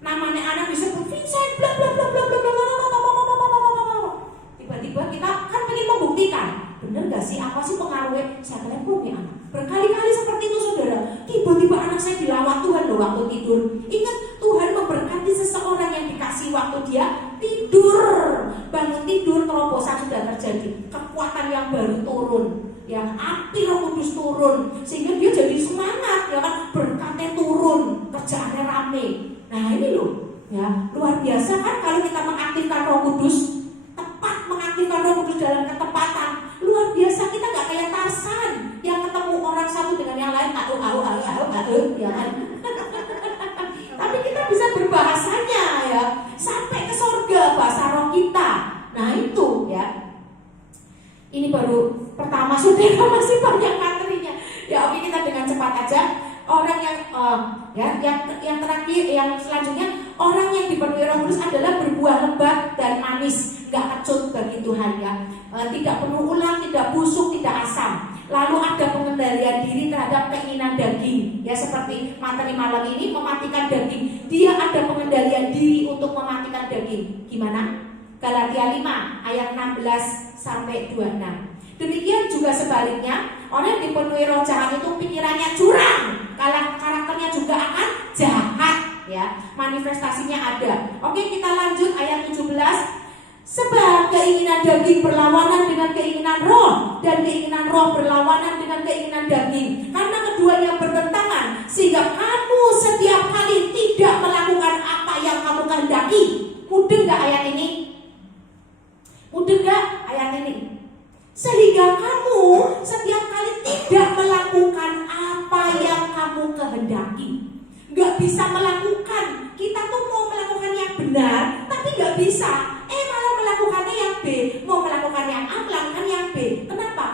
Namanya anak disebut Vincent, bla bla bla bla bla bla bla. Tiba-tiba kita kan pengen membuktikan, bener nggak sih apa sih pengaruhnya? Saya telepon ya anak. Berkali-kali seperti itu saudara. Tiba-tiba anak saya dilawat Tuhan loh waktu tidur. Ingat Tuhan memberkati seseorang yang dikasih waktu dia tidur. Bangun tidur terobosan sudah terjadi. Kekuatan yang baru turun, ya api Roh Kudus turun sehingga dia jadi semangat, ya kan, berkatnya turun, kerjaannya rame. Nah ini loh, ya luar biasa kan kalau kita mengaktifkan Roh Kudus, tepat mengaktifkan Roh Kudus dalam ketepatan. Luar biasa, kita nggak kayak Tarsan yang ketemu orang satu dengan yang lain, ya kan. Tapi kita bisa berbahasanya ya sampai ke surga bahasa roh kita. Nah itu ya. Ini baru pertama saudara, masih banyak materinya. Ya oke, kita dengan cepat aja. Orang yang yang terakhir, yang selanjutnya, orang yang dipenuhi Roh Kudus adalah berbuah lebat dan manis, nggak kecut bagi Tuhan ya. Tidak penuh ulang, tidak busuk, tidak asam. Lalu ada pengendalian diri terhadap keinginan daging, ya seperti materi malam ini mematikan daging. Dia ada pengendalian diri untuk mematikan daging. Gimana? Galatia 5 ayat 16 sampai 26. Demikian juga sebaliknya, orang yang dipenuhi roh jahat itu pikirannya curang, karakternya juga akan jahat ya. Manifestasinya ada. Oke, kita lanjut ayat 17. Sebab keinginan daging berlawanan dengan keinginan roh, dan keinginan roh berlawanan dengan keinginan daging, karena keduanya bertentangan, sehingga kamu setiap kali tidak melakukan apa yang kamu kehendaki. Mudah gak ayat ini? Mudah gak ayat ini? Sehingga kamu setiap kali tidak melakukan apa yang kamu kehendaki. Gak bisa melakukan. Kita tuh mau melakukan yang benar, tapi gak bisa. Malah melakukannya yang B. Mau melakukan yang A, melakukan yang B. Kenapa?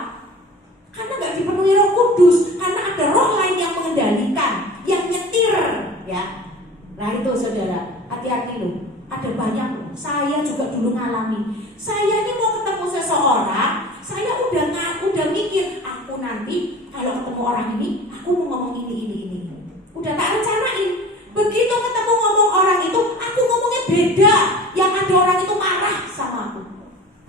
Karena gak dipenuhi Roh Kudus. Karena ada roh lain yang mengendalikan, yang nyetir ya. Nah itu saudara, hati-hati loh. Ada banyak loh. Saya juga dulu ngalami. Saya ini mau ketemu seseorang, saya udah mikir, aku nanti kalau ketemu orang ini, aku mau ngomong ini. Udah tak rencanain. Begitu ketemu ngomong orang itu, aku ngomongnya beda. Yang ada orang itu marah sama aku.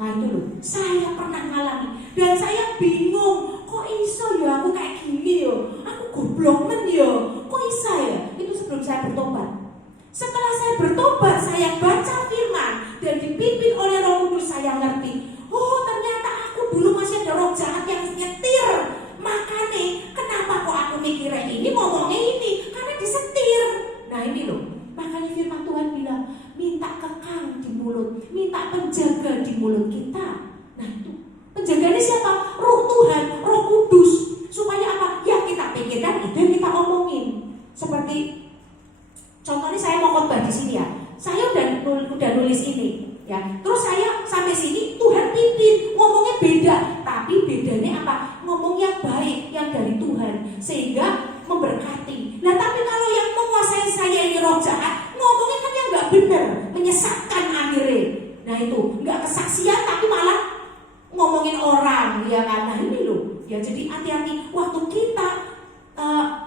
Nah itu loh, saya pernah ngalami. Dan saya bingung, kok iso ya aku kayak gini ya. Aku goblok men ya. Kok iso ya? Itu sebelum saya bertobat. Setelah saya bertobat, saya baca firman dan dipimpin oleh Roh Kudus, saya ngerti. Oh ternyata aku dulu masih ada roh jahat yang nyetir. Makanya kenapa kok aku mikirnya ini, ngomongnya ini? Karena disetir. Nah ini loh, makanya firman Tuhan bilang, minta kekang di mulut, minta penjaga di mulut kita. Nah itu, penjaganya siapa? Roh Tuhan, Roh Kudus. Supaya apa? Yang kita pikirkan itu yang kita omongin. Seperti contohnya saya mau khotbah di sini ya. Saya udah nulis ini ya. Terus saya sampai sini Tuhan pimpin, ngomongnya beda. Tapi bedanya apa? Ngomong yang baik, yang dari Tuhan, sehingga memberkati. Nah tapi kalau yang menguasai saya ini roh jahat, ngomongnya kan yang gak benar, menyesatkan akhirnya. Nah itu, gak kesaksian tapi malah ngomongin orang, ya kan? Nah ini loh, ya jadi hati-hati. Waktu kita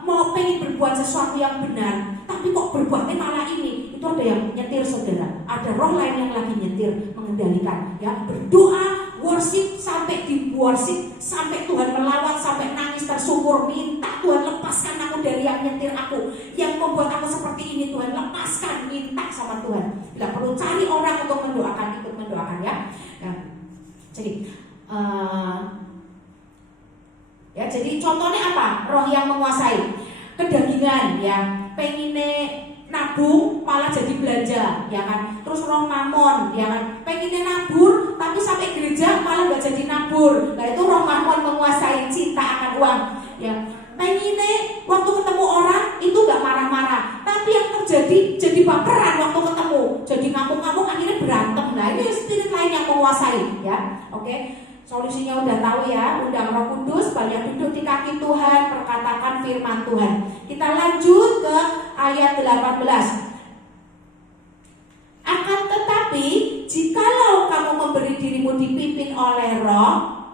mau pengen berbuat sesuatu yang benar, tapi kok berbuatnya malah ini, itu ada yang nyetir saudara. Ada roh lain yang lagi nyetir, mengendalikan. Ya berdoa, worship sampai di worship, sampai Tuhan melawan, sampai nangis tersyukur, minta Tuhan lepaskan aku dari yang nyetir aku, yang membuat aku seperti ini. Tuhan lepaskan, minta sama Tuhan. Bila perlu cari orang untuk mendoakan, ikut mendoakan ya. Nah, jadi contohnya apa? Roh yang menguasai kedagingan ya, pengennya nabung malah jadi belanja ya kan. Terus roh mamon ya kan, pengennya nabur tapi sampai gereja malah gak jadi nabur. Nah itu roh mamon menguasai, cinta akan uang ya. Pengennya waktu ketemu orang itu gak marah-marah, tapi yang terjadi jadi baperan waktu ketemu, jadi ngamuk-ngamuk, akhirnya berantem. Nah ini spirit lain yang menguasai ya. Oke. Solusinya udah tahu ya, undang Roh Kudus, banyak duduk di kaki Tuhan, perkatakan firman Tuhan. Kita lanjut ke ayat 18. Akan tetapi, jikalau kamu memberi dirimu dipimpin oleh Roh,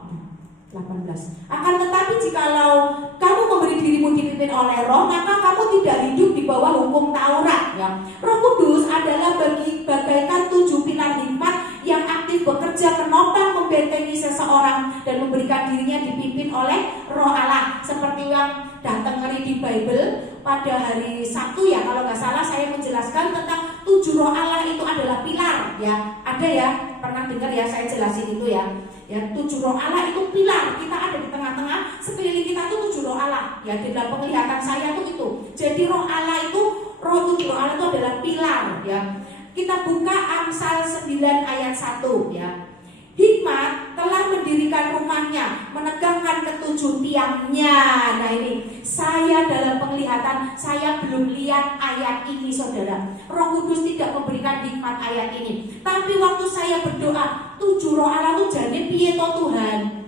18. Akan tetapi jikalau kamu memberi dirimu dipimpin oleh Roh, maka kamu tidak hidup di bawah hukum Taurat. Ya. Roh Kudus adalah bagaikan 7 pilar hikmat yang aktif bekerja menopang, membentengi seseorang dan memberikan dirinya dipimpin oleh Roh Allah. Seperti yang datang hari di Bible pada hari Sabtu ya, kalau nggak salah saya menjelaskan tentang 7 Roh Allah itu adalah pilar ya. Ada ya, pernah dengar ya saya jelasin itu ya. Ya 7 Roh Allah itu pilar, kita ada di tengah-tengah, sekeliling kita itu 7 Roh Allah. Ya di dalam penglihatan saya tuh itu. Jadi Roh Allah itu, Roh 7 Roh Allah itu adalah pilar ya. Kita buka Amsal 9 ayat 1 ya. Hikmat telah mendirikan rumahnya, menegakkan ketujuh tiangnya. Nah ini, saya dalam penglihatan, saya belum lihat ayat ini saudara. Roh Kudus tidak memberikan hikmat ayat ini. Tapi waktu saya berdoa, 7 Roh Allah itu jadi piye to Tuhan?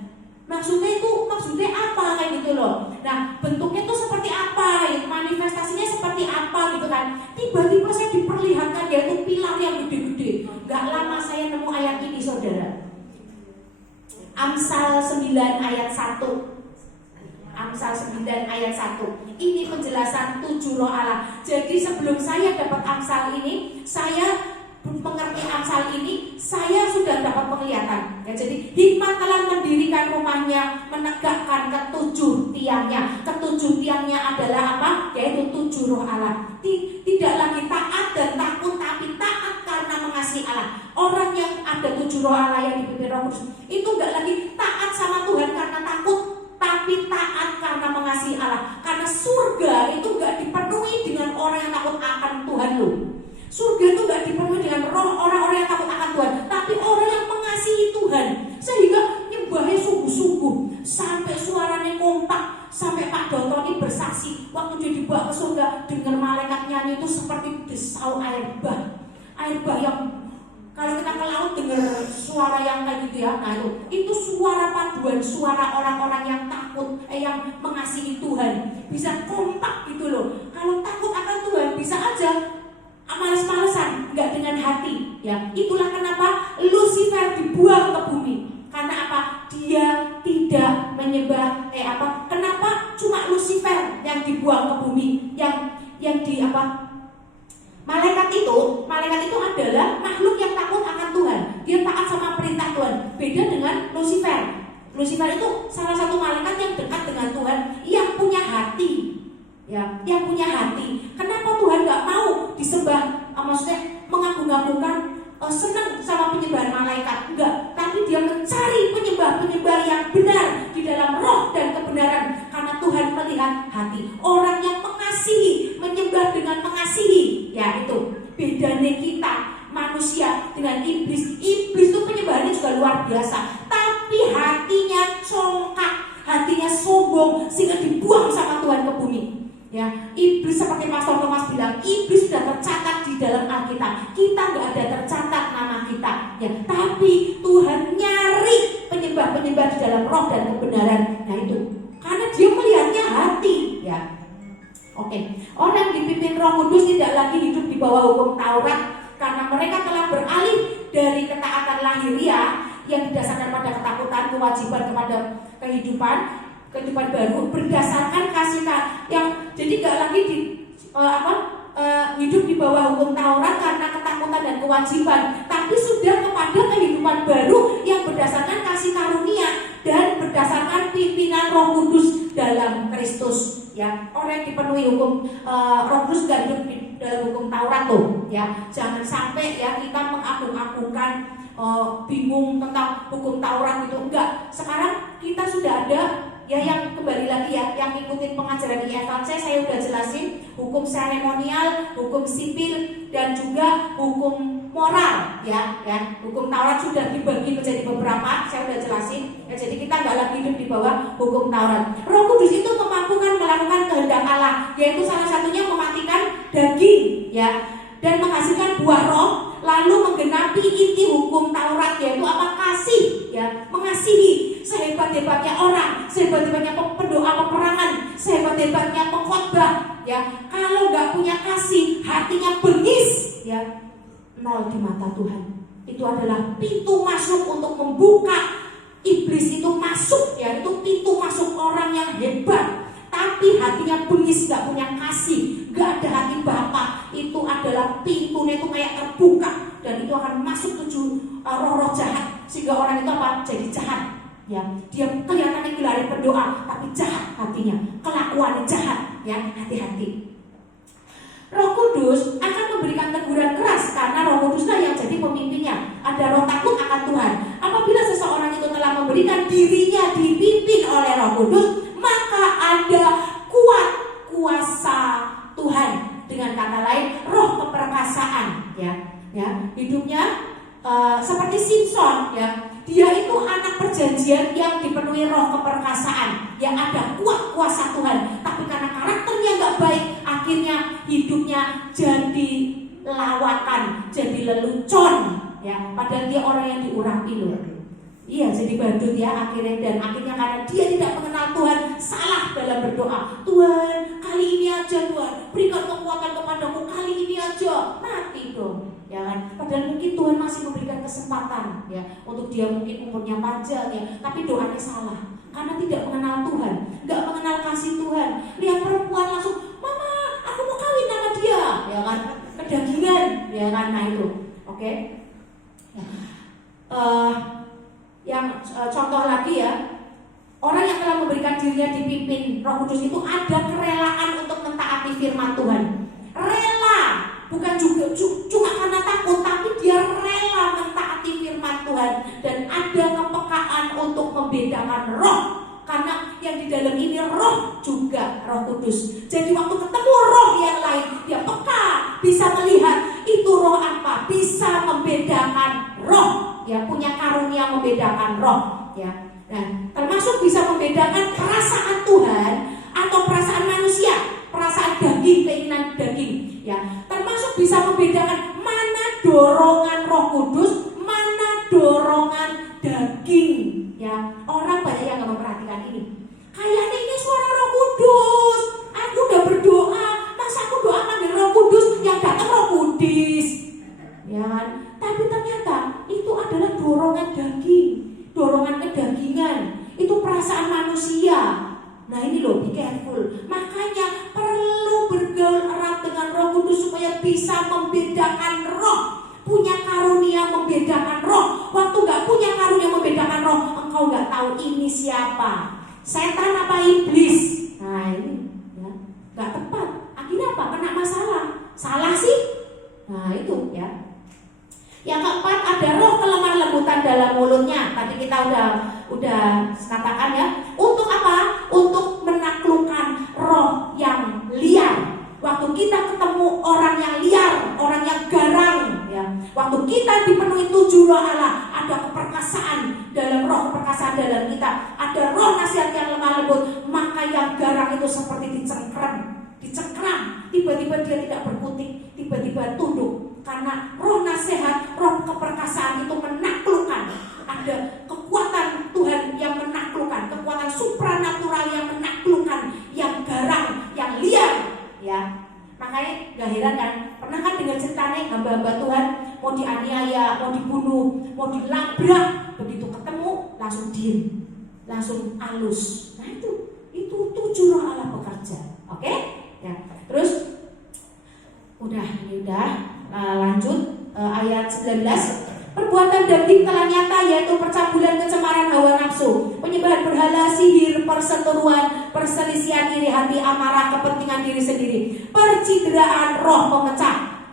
Maksudnya apa kayak gitu loh. Nah bentuknya tuh seperti apa, manifestasinya seperti apa gitu kan. Tiba-tiba saya diperlihatkan yaitu pilar yang gede-gede. Gak lama saya nemu ayat ini saudara. Amsal 9 ayat 1. Amsal 9 ayat 1. Ini penjelasan 7 roh Allah. Jadi sebelum saya dapat Amsal ini, saya mengerti Amsal ini, saya sudah dapat penglihatan. Ya, jadi hikmat telah mendirikan rumahnya, menegakkan ketujuh tiangnya. Ketujuh tiangnya adalah apa? Yaitu 7 roh Allah. Tidak lagi taat dan takut, tapi taat karena mengasihi Allah. Orang yang ada 7 roh Allah yang dipimpin Roh Kudus itu enggak lagi taat sama Tuhan karena takut, tapi taat karena mengasihi Allah. Karena surga itu enggak dipenuhi dengan orang yang takut akan Tuhan loh. Surga itu gak dipenuhi dengan orang-orang yang takut akan Tuhan, tapi orang yang mengasihi Tuhan. Sehingga nyembahnya sungguh-sungguh, sampai suaranya kompak, sampai Pak Doto ini bersaksi waktu dia dibawa ke surga dengan malaikat nyanyi itu seperti desau air bah. Air bah yang kalau kita ke laut dengar suara yang kayak gitu ya, nah itu suara paduan, suara orang-orang yang takut, yang mengasihi Tuhan. Bisa kompak gitu loh. Kalau takut akan Tuhan bisa aja males-malesan, nggak dengan hati. Ya, itulah kenapa Lucifer dibuang ke bumi. Karena apa? Dia tidak menyembah. Kenapa cuma Lucifer yang dibuang ke bumi? Yang di apa? Malaikat itu adalah makhluk yang takut akan Tuhan. Dia taat sama perintah Tuhan. Beda dengan Lucifer. Lucifer itu salah satu malaikat yang dekat dengan Tuhan, yang punya hati. Ya, yang punya hati. Kenapa Tuhan nggak mau disembah? Maksudnya mengagung-agungkan, senang sama penyembahan malaikat? Enggak. Tapi dia mencari penyembah-penyembah yang benar di dalam roh dan kebenaran. Karena Tuhan melihat hati. Orang yang mengasihi, menyembah dengan mengasihi. Ya itu. Bedanya kita manusia dengan iblis. Iblis itu penyembahannya juga luar biasa. Tapi hatinya congkak, hatinya sombong, sehingga dibuang sama Tuhan ke bumi. Ya, iblis seperti Pastor Thomas bilang, iblis sudah tercatat di dalam Alkitab. Kita nggak ada tercatat nama kita. Ya, tapi Tuhan nyari penyembah-penyembah di dalam roh dan kebenaran. Nah itu, karena dia melihatnya hati. Ya, oke. Orang dipimpin Roh Kudus tidak lagi hidup di bawah hukum Taurat, karena mereka telah beralih dari ketaatan lahiriah yang didasarkan pada ketakutan, kewajiban kepada kehidupan baru berdasarkan kasih yang jadi gak lagi hidup di bawah hukum Taurat karena ketakutan dan kewajiban, tapi sudah kepada kehidupan baru yang berdasarkan kasih karunia dan berdasarkan pimpinan Roh Kudus dalam Kristus. Ya, orang yang dipenuhi hukum Roh Kudus gak hidup di dalam hukum Taurat tuh. Ya, jangan sampai ya kita mengagung-agungkan bingung tentang hukum Taurat itu. Enggak. Sekarang kita sudah ada. Ya, yang kembali lagi ya, yang ngikutin pengajaran IFLC saya udah jelasin hukum seremonial, hukum sipil, dan juga hukum moral ya. Hukum Taurat sudah dibagi menjadi beberapa, saya udah jelasin. Ya, jadi kita nggak lagi hidup di bawah hukum Taurat. Roh Kudus itu memampukan melakukan kehendak Allah, yaitu salah satunya mematikan daging ya, dan menghasilkan buah roh, lalu menggenapi inti hukum Taurat, yaitu apa? Kasih ya, mengasihi. Sehebat-hebatnya orang, sehebat-hebatnya pendoa peperangan, sehebat-hebatnya pengkhotbah ya, kalau nggak punya kasih, hatinya bengis ya, nol di mata Tuhan. Itu adalah pintu masuk untuk membuka iblis itu masuk ya, itu pintu masuk orang yang hebat tapi hatinya bengis, nggak punya kasih, nggak ada hati Bapa. Itu adalah pintunya itu kayak terbuka, dan itu akan masuk 7 roh-roh jahat, sehingga orang itu apa? Jadi jahat. Ya, dia kelihatannya gelari berdoa, tapi jahat hatinya, kelakuannya jahat. Ya, hati-hati. Roh Kudus akan memberikan teguran keras karena Roh Kuduslah yang jadi pemimpinnya. Ada roh takut akan Tuhan. Apabila seseorang itu telah memberikan dirinya dipimpin oleh Roh Kudus, maka ada kuat kuasa Tuhan. Dengan kata lain, roh keperkasaan. Ya, hidupnya seperti Simpson ya. Dia itu anak perjanjian yang dipenuhi roh keperkasaan, yang ada kuat kuasa Tuhan. Tapi karena karakternya nggak baik, akhirnya hidupnya jadi lawakan, jadi lelucon. Ya, padahal dia orang yang diurapi loh. Iya, jadi badut ya akhirnya, dan akhirnya karena dia tidak mengenal Tuhan, salah dalam berdoa. Tuhan, kali ini aja Tuhan, berikan kekuatan kepadaku, kali ini aja, mati dong. Ya kan? Padahal mungkin Tuhan masih memberikan kesempatan ya untuk dia, mungkin umurnya panjang ya, tapi doanya salah karena tidak mengenal Tuhan, nggak mengenal kasih Tuhan. Lihat perempuan langsung, mama, aku mau kawin sama dia, ya kan? Kedagingan, ya kan? Nah itu, oke. Contoh lagi ya, orang yang telah memberikan dirinya dipimpin Roh Kudus itu ada kerelaan untuk mentaati firman Tuhan. Rela, bukan juga cuma karena takut, tapi dia rela mentaati firman Tuhan, dan ada kepekaan untuk membedakan roh, karena yang di dalam ini roh juga Roh Kudus. Jadi waktu ketemu roh yang lain, dia peka, bisa melihat itu roh apa, bisa membedakan roh. Ya, punya karunia membedakan roh ya. Nah, termasuk bisa membedakan perasaan Tuhan atau perasaan manusia, perasaan daging, keinginan daging ya. Termasuk bisa membedakan mana dorongan Roh Kudus, mana dorongan daging ya. Orang banyak yang nggak memperhatikan ini. Kayaknya ini suara Roh Kudus, aku udah berdoa, masa aku doa manggil Roh Kudus, yang datang Roh Kudus ya kan? Tapi ternyata itu adalah dorongan daging, dorongan kedagingan, itu perasaan manusia. Nah ini loh, be careful. Makanya perlu bergaul erat dengan Roh Kudus supaya bisa membedakan roh, punya karunia membedakan roh. Waktu gak punya karunia membedakan roh, engkau gak tahu ini siapa, setan apa iblis. Nah ini ya, gak tepat. Akhirnya apa? Kena masalah. Salah sih. Nah itu ya. Yang keempat, ada roh kelemah lembutan dalam mulutnya. Tadi kita udah katakan ya. Untuk apa? Untuk menaklukkan roh yang liar. Waktu kita ketemu orang yang liar, orang yang garang ya. Waktu kita dipenuhi 7 roh Allah, ada keperkasaan dalam roh, keperkasaan dalam kita. Ada roh nasihat yang lemah lembut, maka yang garang itu seperti dicengkram. Tiba-tiba dia tidak berkutik, tiba-tiba tunduk. Karena roh nasihat, roh keperkasaan itu menaklukkan. Ada kekuatan Tuhan yang menaklukkan, kekuatan supranatural yang menaklukkan, yang garang, yang liar ya. Makanya gak heran kan, pernah kan dengan ceritanya hamba-hamba Tuhan mau dianiaya, mau dibunuh, mau dilabrak, begitu ketemu langsung diem, langsung halus. Nah itu 7 roh Allah bekerja. Oke? Ya. Terus lanjut ayat 19. Perbuatan daging telah nyata, yaitu percabulan, kecemaran, hawa nafsu, penyembahan berhala, sihir, perseteruan, perselisihan, iri hati, amarah, kepentingan diri sendiri, percideraan, roh pemecah,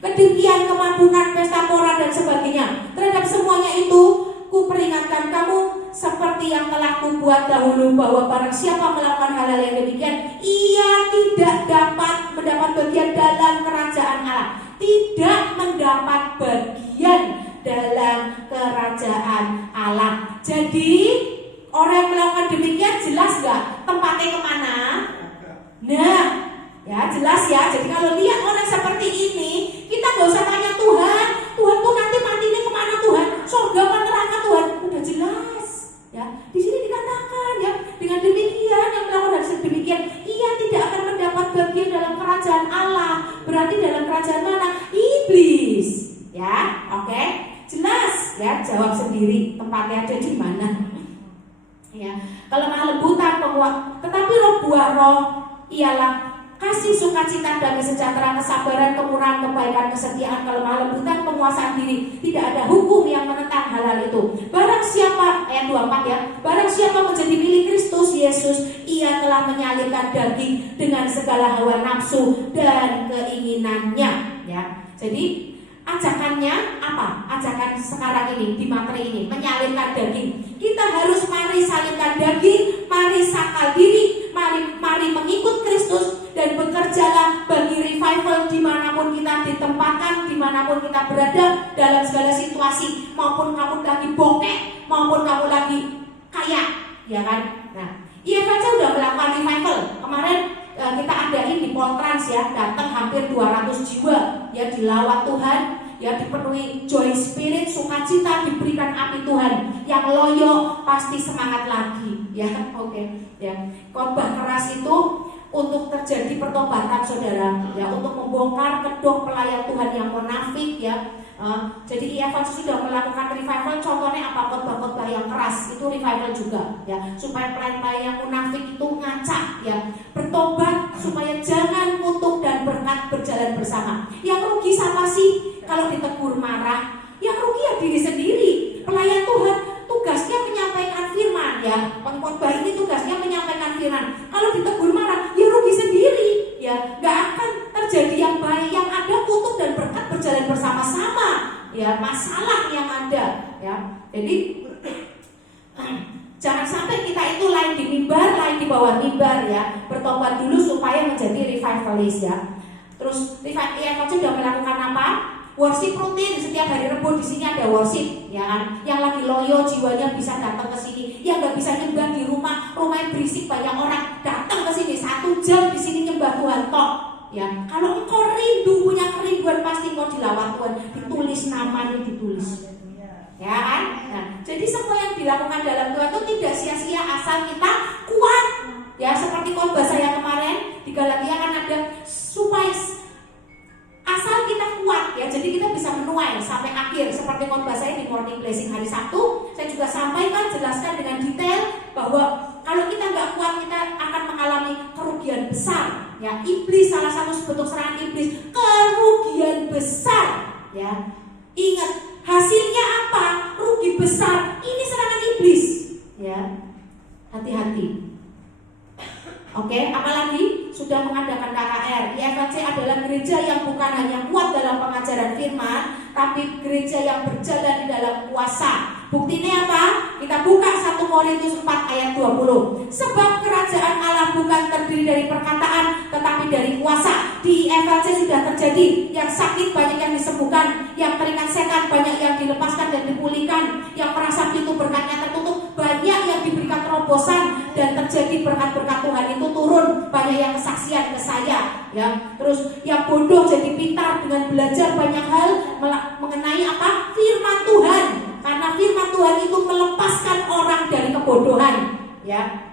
kedengkian, kemabukan, pesta pora dan sebagainya. Terhadap semuanya itu kuperingatkan kamu seperti yang telah kubuat dahulu, bahwa barang siapa melakukan hal-hal yang demikian, ia tidak dapat mendapat bagian dalam kerajaan Allah. Tidak mendapat bagian dalam kerajaan Allah. Jadi orang yang melakukan demikian, jelas gak tempatnya kemana? Nah ya jelas ya. Jadi kalau lihat orang seperti ini, kita gak usah tanya Tuhan tuh nanti matinya kemana Tuhan, surga apa neraka Tuhan, udah jelas ya. Di sini dikatakan ya, dengan demikian yang melakukan hal demikian, ia tidak akan mendapat bagian dalam kerajaan Allah. Berarti dalam kerajaan mana? Iblis ya. Oke, jelas ya, jawab sendiri tempatnya ada di mana ya. Kelemah lembutan, penguat, tetapi buah roh ialah kasih, sukacita, damai sejahtera, kesabaran, kemurahan, kebaikan, kesetiaan, kelemah lembutan, penguasaan diri. Tidak ada hukum yang menentang hal-hal itu. Barang siapa, ayat 24 ya, barang siapa menjadi milik Kristus Yesus, ia telah menyalibkan daging dengan segala hawa nafsu dan keinginannya ya. Jadi ajakannya apa? Ajakan sekarang ini, di materi ini, menyalibkan daging. Kita harus mari salibkan daging, mari sakal diri, mari mengikut Kristus, dan bekerjalah bagi revival dimanapun kita ditempatkan, dimanapun kita berada, dalam segala situasi, maupun kamu lagi bokeh, maupun kamu lagi kaya, ya kan? Nah, ia saja udah melakukan revival. Kemarin kita adain di Poltrans ya, datang hampir 200 jiwa ya, dilawat Tuhan. ya dipenuhi joy spirit, sukacita, diberikan api Tuhan. Yang loyo pasti semangat lagi, ya. Oke, ya. Khotbah keras itu untuk terjadi pertobatan saudara, ya, untuk membongkar kedok pelayan Tuhan yang munafik, ya. Jadi IFC sudah melakukan revival. Contohnya apa? Khotbah-khotbah yang keras itu revival juga, ya, supaya pelayan-pelayan yang munafik itu ngaca, ya, bertobat supaya jangan kutuk dan berkat berjalan bersama. Yang rugi siapa sih kalau ditegur marah? Yang rugi ya diri sendiri. Pelayan Tuhan tugasnya menyampaikan firman, ya. Pengkhotbah ini tugasnya menyampaikan firman. Kalau ditegur marah, ya rugi sendiri, ya. Gak akan terjadi yang baik. Yang ada kutuk dan berkat berjalan bersama-sama, ya. Masalah yang ada, ya. Jadi jangan sampai kita itu lain di mimbar, lain di bawah mimbar, ya. Bertobat dulu supaya menjadi revivalis, ya. Terus revival sudah melakukan apa? Worship rutin setiap hari Rebo. Di sini ada worship, ya kan? Yang lagi loyo jiwanya bisa datang ke sini. Yang nggak bisa nyembah di rumahnya berisik banyak orang, datang ke sini 1 jam di sini nyembah Tuhan tok. Ya, kalau engkau rindu, punya kerinduan, pasti engkau dilawat Tuhan. Ditulis namanya, ditulis, ya kan? Nah, jadi semua yang dilakukan dalam Tuhan itu tidak sia-sia asal kita kuat. Ya, seperti khotbah saya kemarin di Galatia kan ada supaya asal kita kuat, ya, jadi kita bisa menuai sampai akhir. Seperti khotbah saya di Morning Blessing hari Sabtu, saya juga sampaikan, jelaskan dengan detail bahwa kalau kita nggak kuat, kita akan mengalami kerugian besar. Ya, iblis, salah satu bentuk serangan iblis, kerugian besar. Ya, ingat hasilnya apa? Rugi besar. Ini serangan iblis. Ya, hati-hati. Oke, apalagi sudah mengadakan KKR. IFC adalah gereja yang bukan hanya kuat dalam pengajaran firman, tapi gereja yang berjalan di dalam kuasa. Buktinya apa? Kita buka 1 Korintus 4 ayat 20. Sebab kerajaan Allah bukan terdiri dari perkataan, tetapi dari kuasa. Di IFC sudah terjadi. Yang sakit banyak yang disembuhkan, yang terikat setan banyak yang dilepaskan dan dipulihkan, yang merasa pintu berkatnya tertutup banyak yang diberikan terobosan, dan terjadi berkat-berkat Tuhan itu turun. Banyak yang kesaksian ke saya, ya. Terus yang bodoh jadi pintar dengan belajar banyak hal mengenai apa? Firman Tuhan. Karena firman Tuhan itu melepaskan orang dari kebodohan, ya.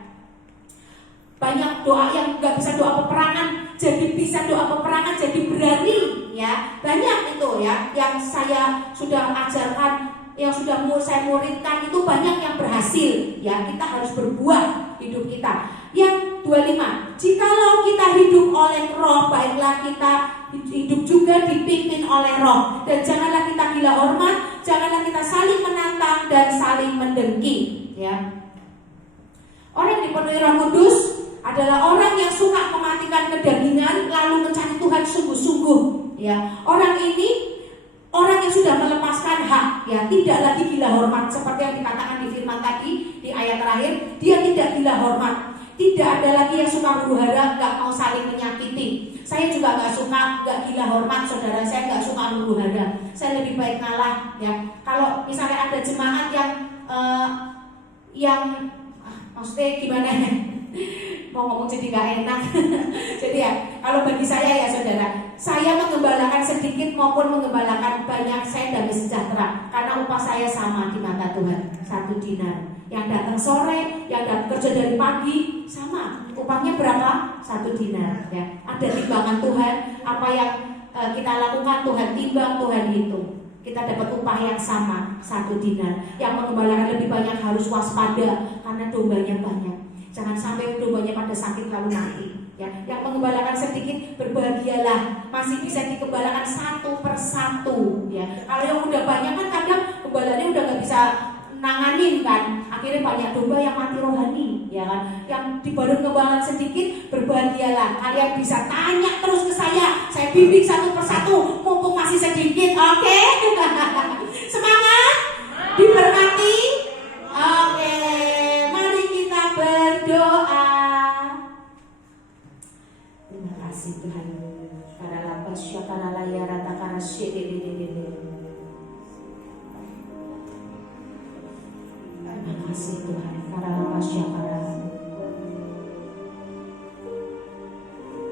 Banyak doa yang nggak bisa doa peperangan jadi bisa doa peperangan, jadi berani, ya. Banyak itu, ya, yang saya sudah ajarkan, yang sudah saya muridkan, itu banyak yang berhasil, ya. Kita harus berbuah hidup kita. Yang 25, jikalau kita hidup oleh roh, baiklah kita hidup juga dipimpin oleh roh. Dan janganlah kita gila hormat, janganlah kita saling menantang dan saling mendengki, ya. Orang yang dipenuhi Roh Kudus adalah orang yang suka mematikan kedagingan lalu mencari Tuhan sungguh-sungguh, ya. Orang ini orang yang sudah melepaskan hak, ya, tidak lagi gila hormat seperti yang dikatakan di firman tadi di ayat terakhir. Dia tidak gila hormat. Tidak ada lagi yang suka huru-hara, gak mau saling menyakiti. Saya juga gak suka, gak gila hormat, saudara. Saya gak suka huru-hara. Saya lebih baik ngalah, ya. Kalau misalnya ada jemaat yang maksudnya gimana ya? Mau ngomong jadi gak enak. Jadi ya, kalau bagi saya, ya saudara, saya mengembalakan sedikit maupun mengembalakan banyak, saya damai sejahtera. Karena upah saya sama di mata Tuhan, 1 dinar. Yang datang sore, yang datang kerja dari pagi, sama. Upahnya berapa? 1 dinar, ya. Ada timbangan Tuhan. Apa yang kita lakukan Tuhan timbang, Tuhan hitung. Kita dapat upah yang sama, 1 dinar. Yang mengembalakan lebih banyak harus waspada, karena dombanya banyak. Jangan sampai dombanya pada sakit lalu mati, ya. Yang mengembalakan sedikit, berbahagialah, masih bisa dikembalakan 1 persatu, ya. Kalau yang udah banyak kan kadang gembalanya udah gak bisa nanganin kan, akhirnya banyak domba yang mati rohani, ya kan. Yang dibaru kembangan sedikit, berbahagialah. Kalian bisa tanya terus ke saya bimbing 1 persatu, mumpung masih sedikit, oke? Semangat, diberkati, oke. Mari kita berdoa. Terima kasih Tuhan. Karena lapas syakana layar karena syedededede. Terima kasih Tuhan, karena masyarakat.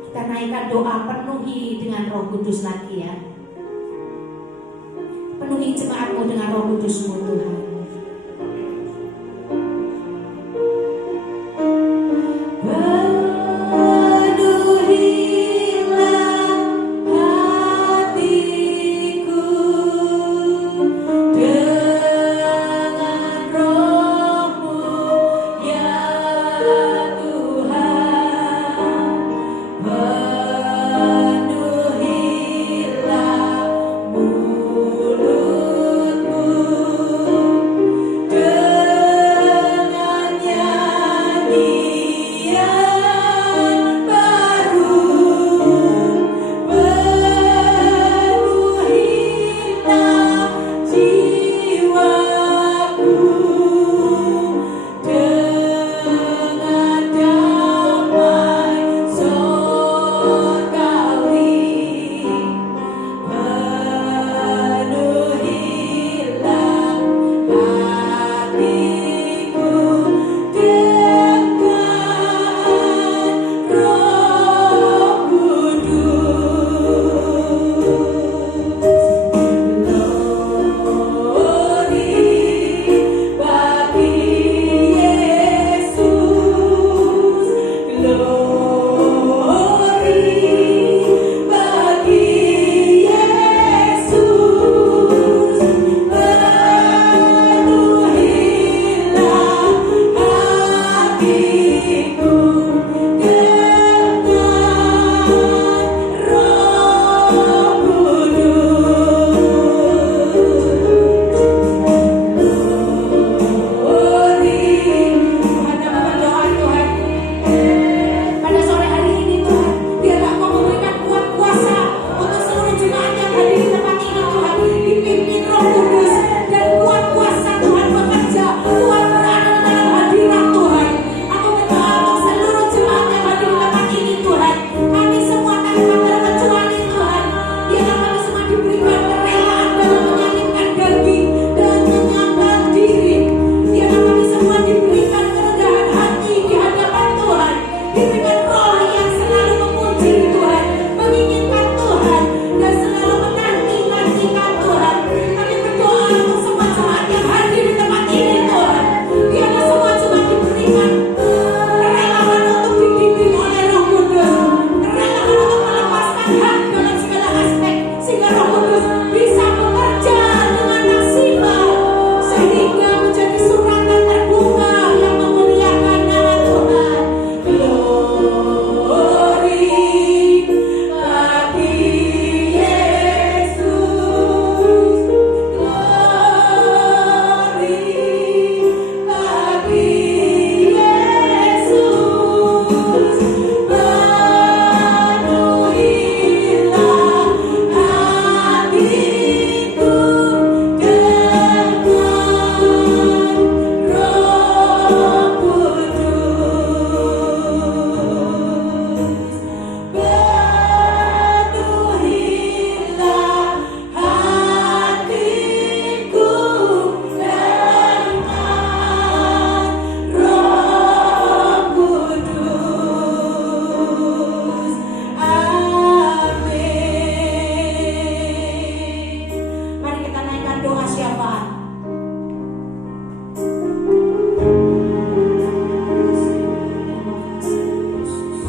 Kita naikkan doa, penuhi dengan Roh Kudus lagi, ya. penuhi jemaatmu dengan Roh Kudus-Mu Tuhan. Doa syafaat.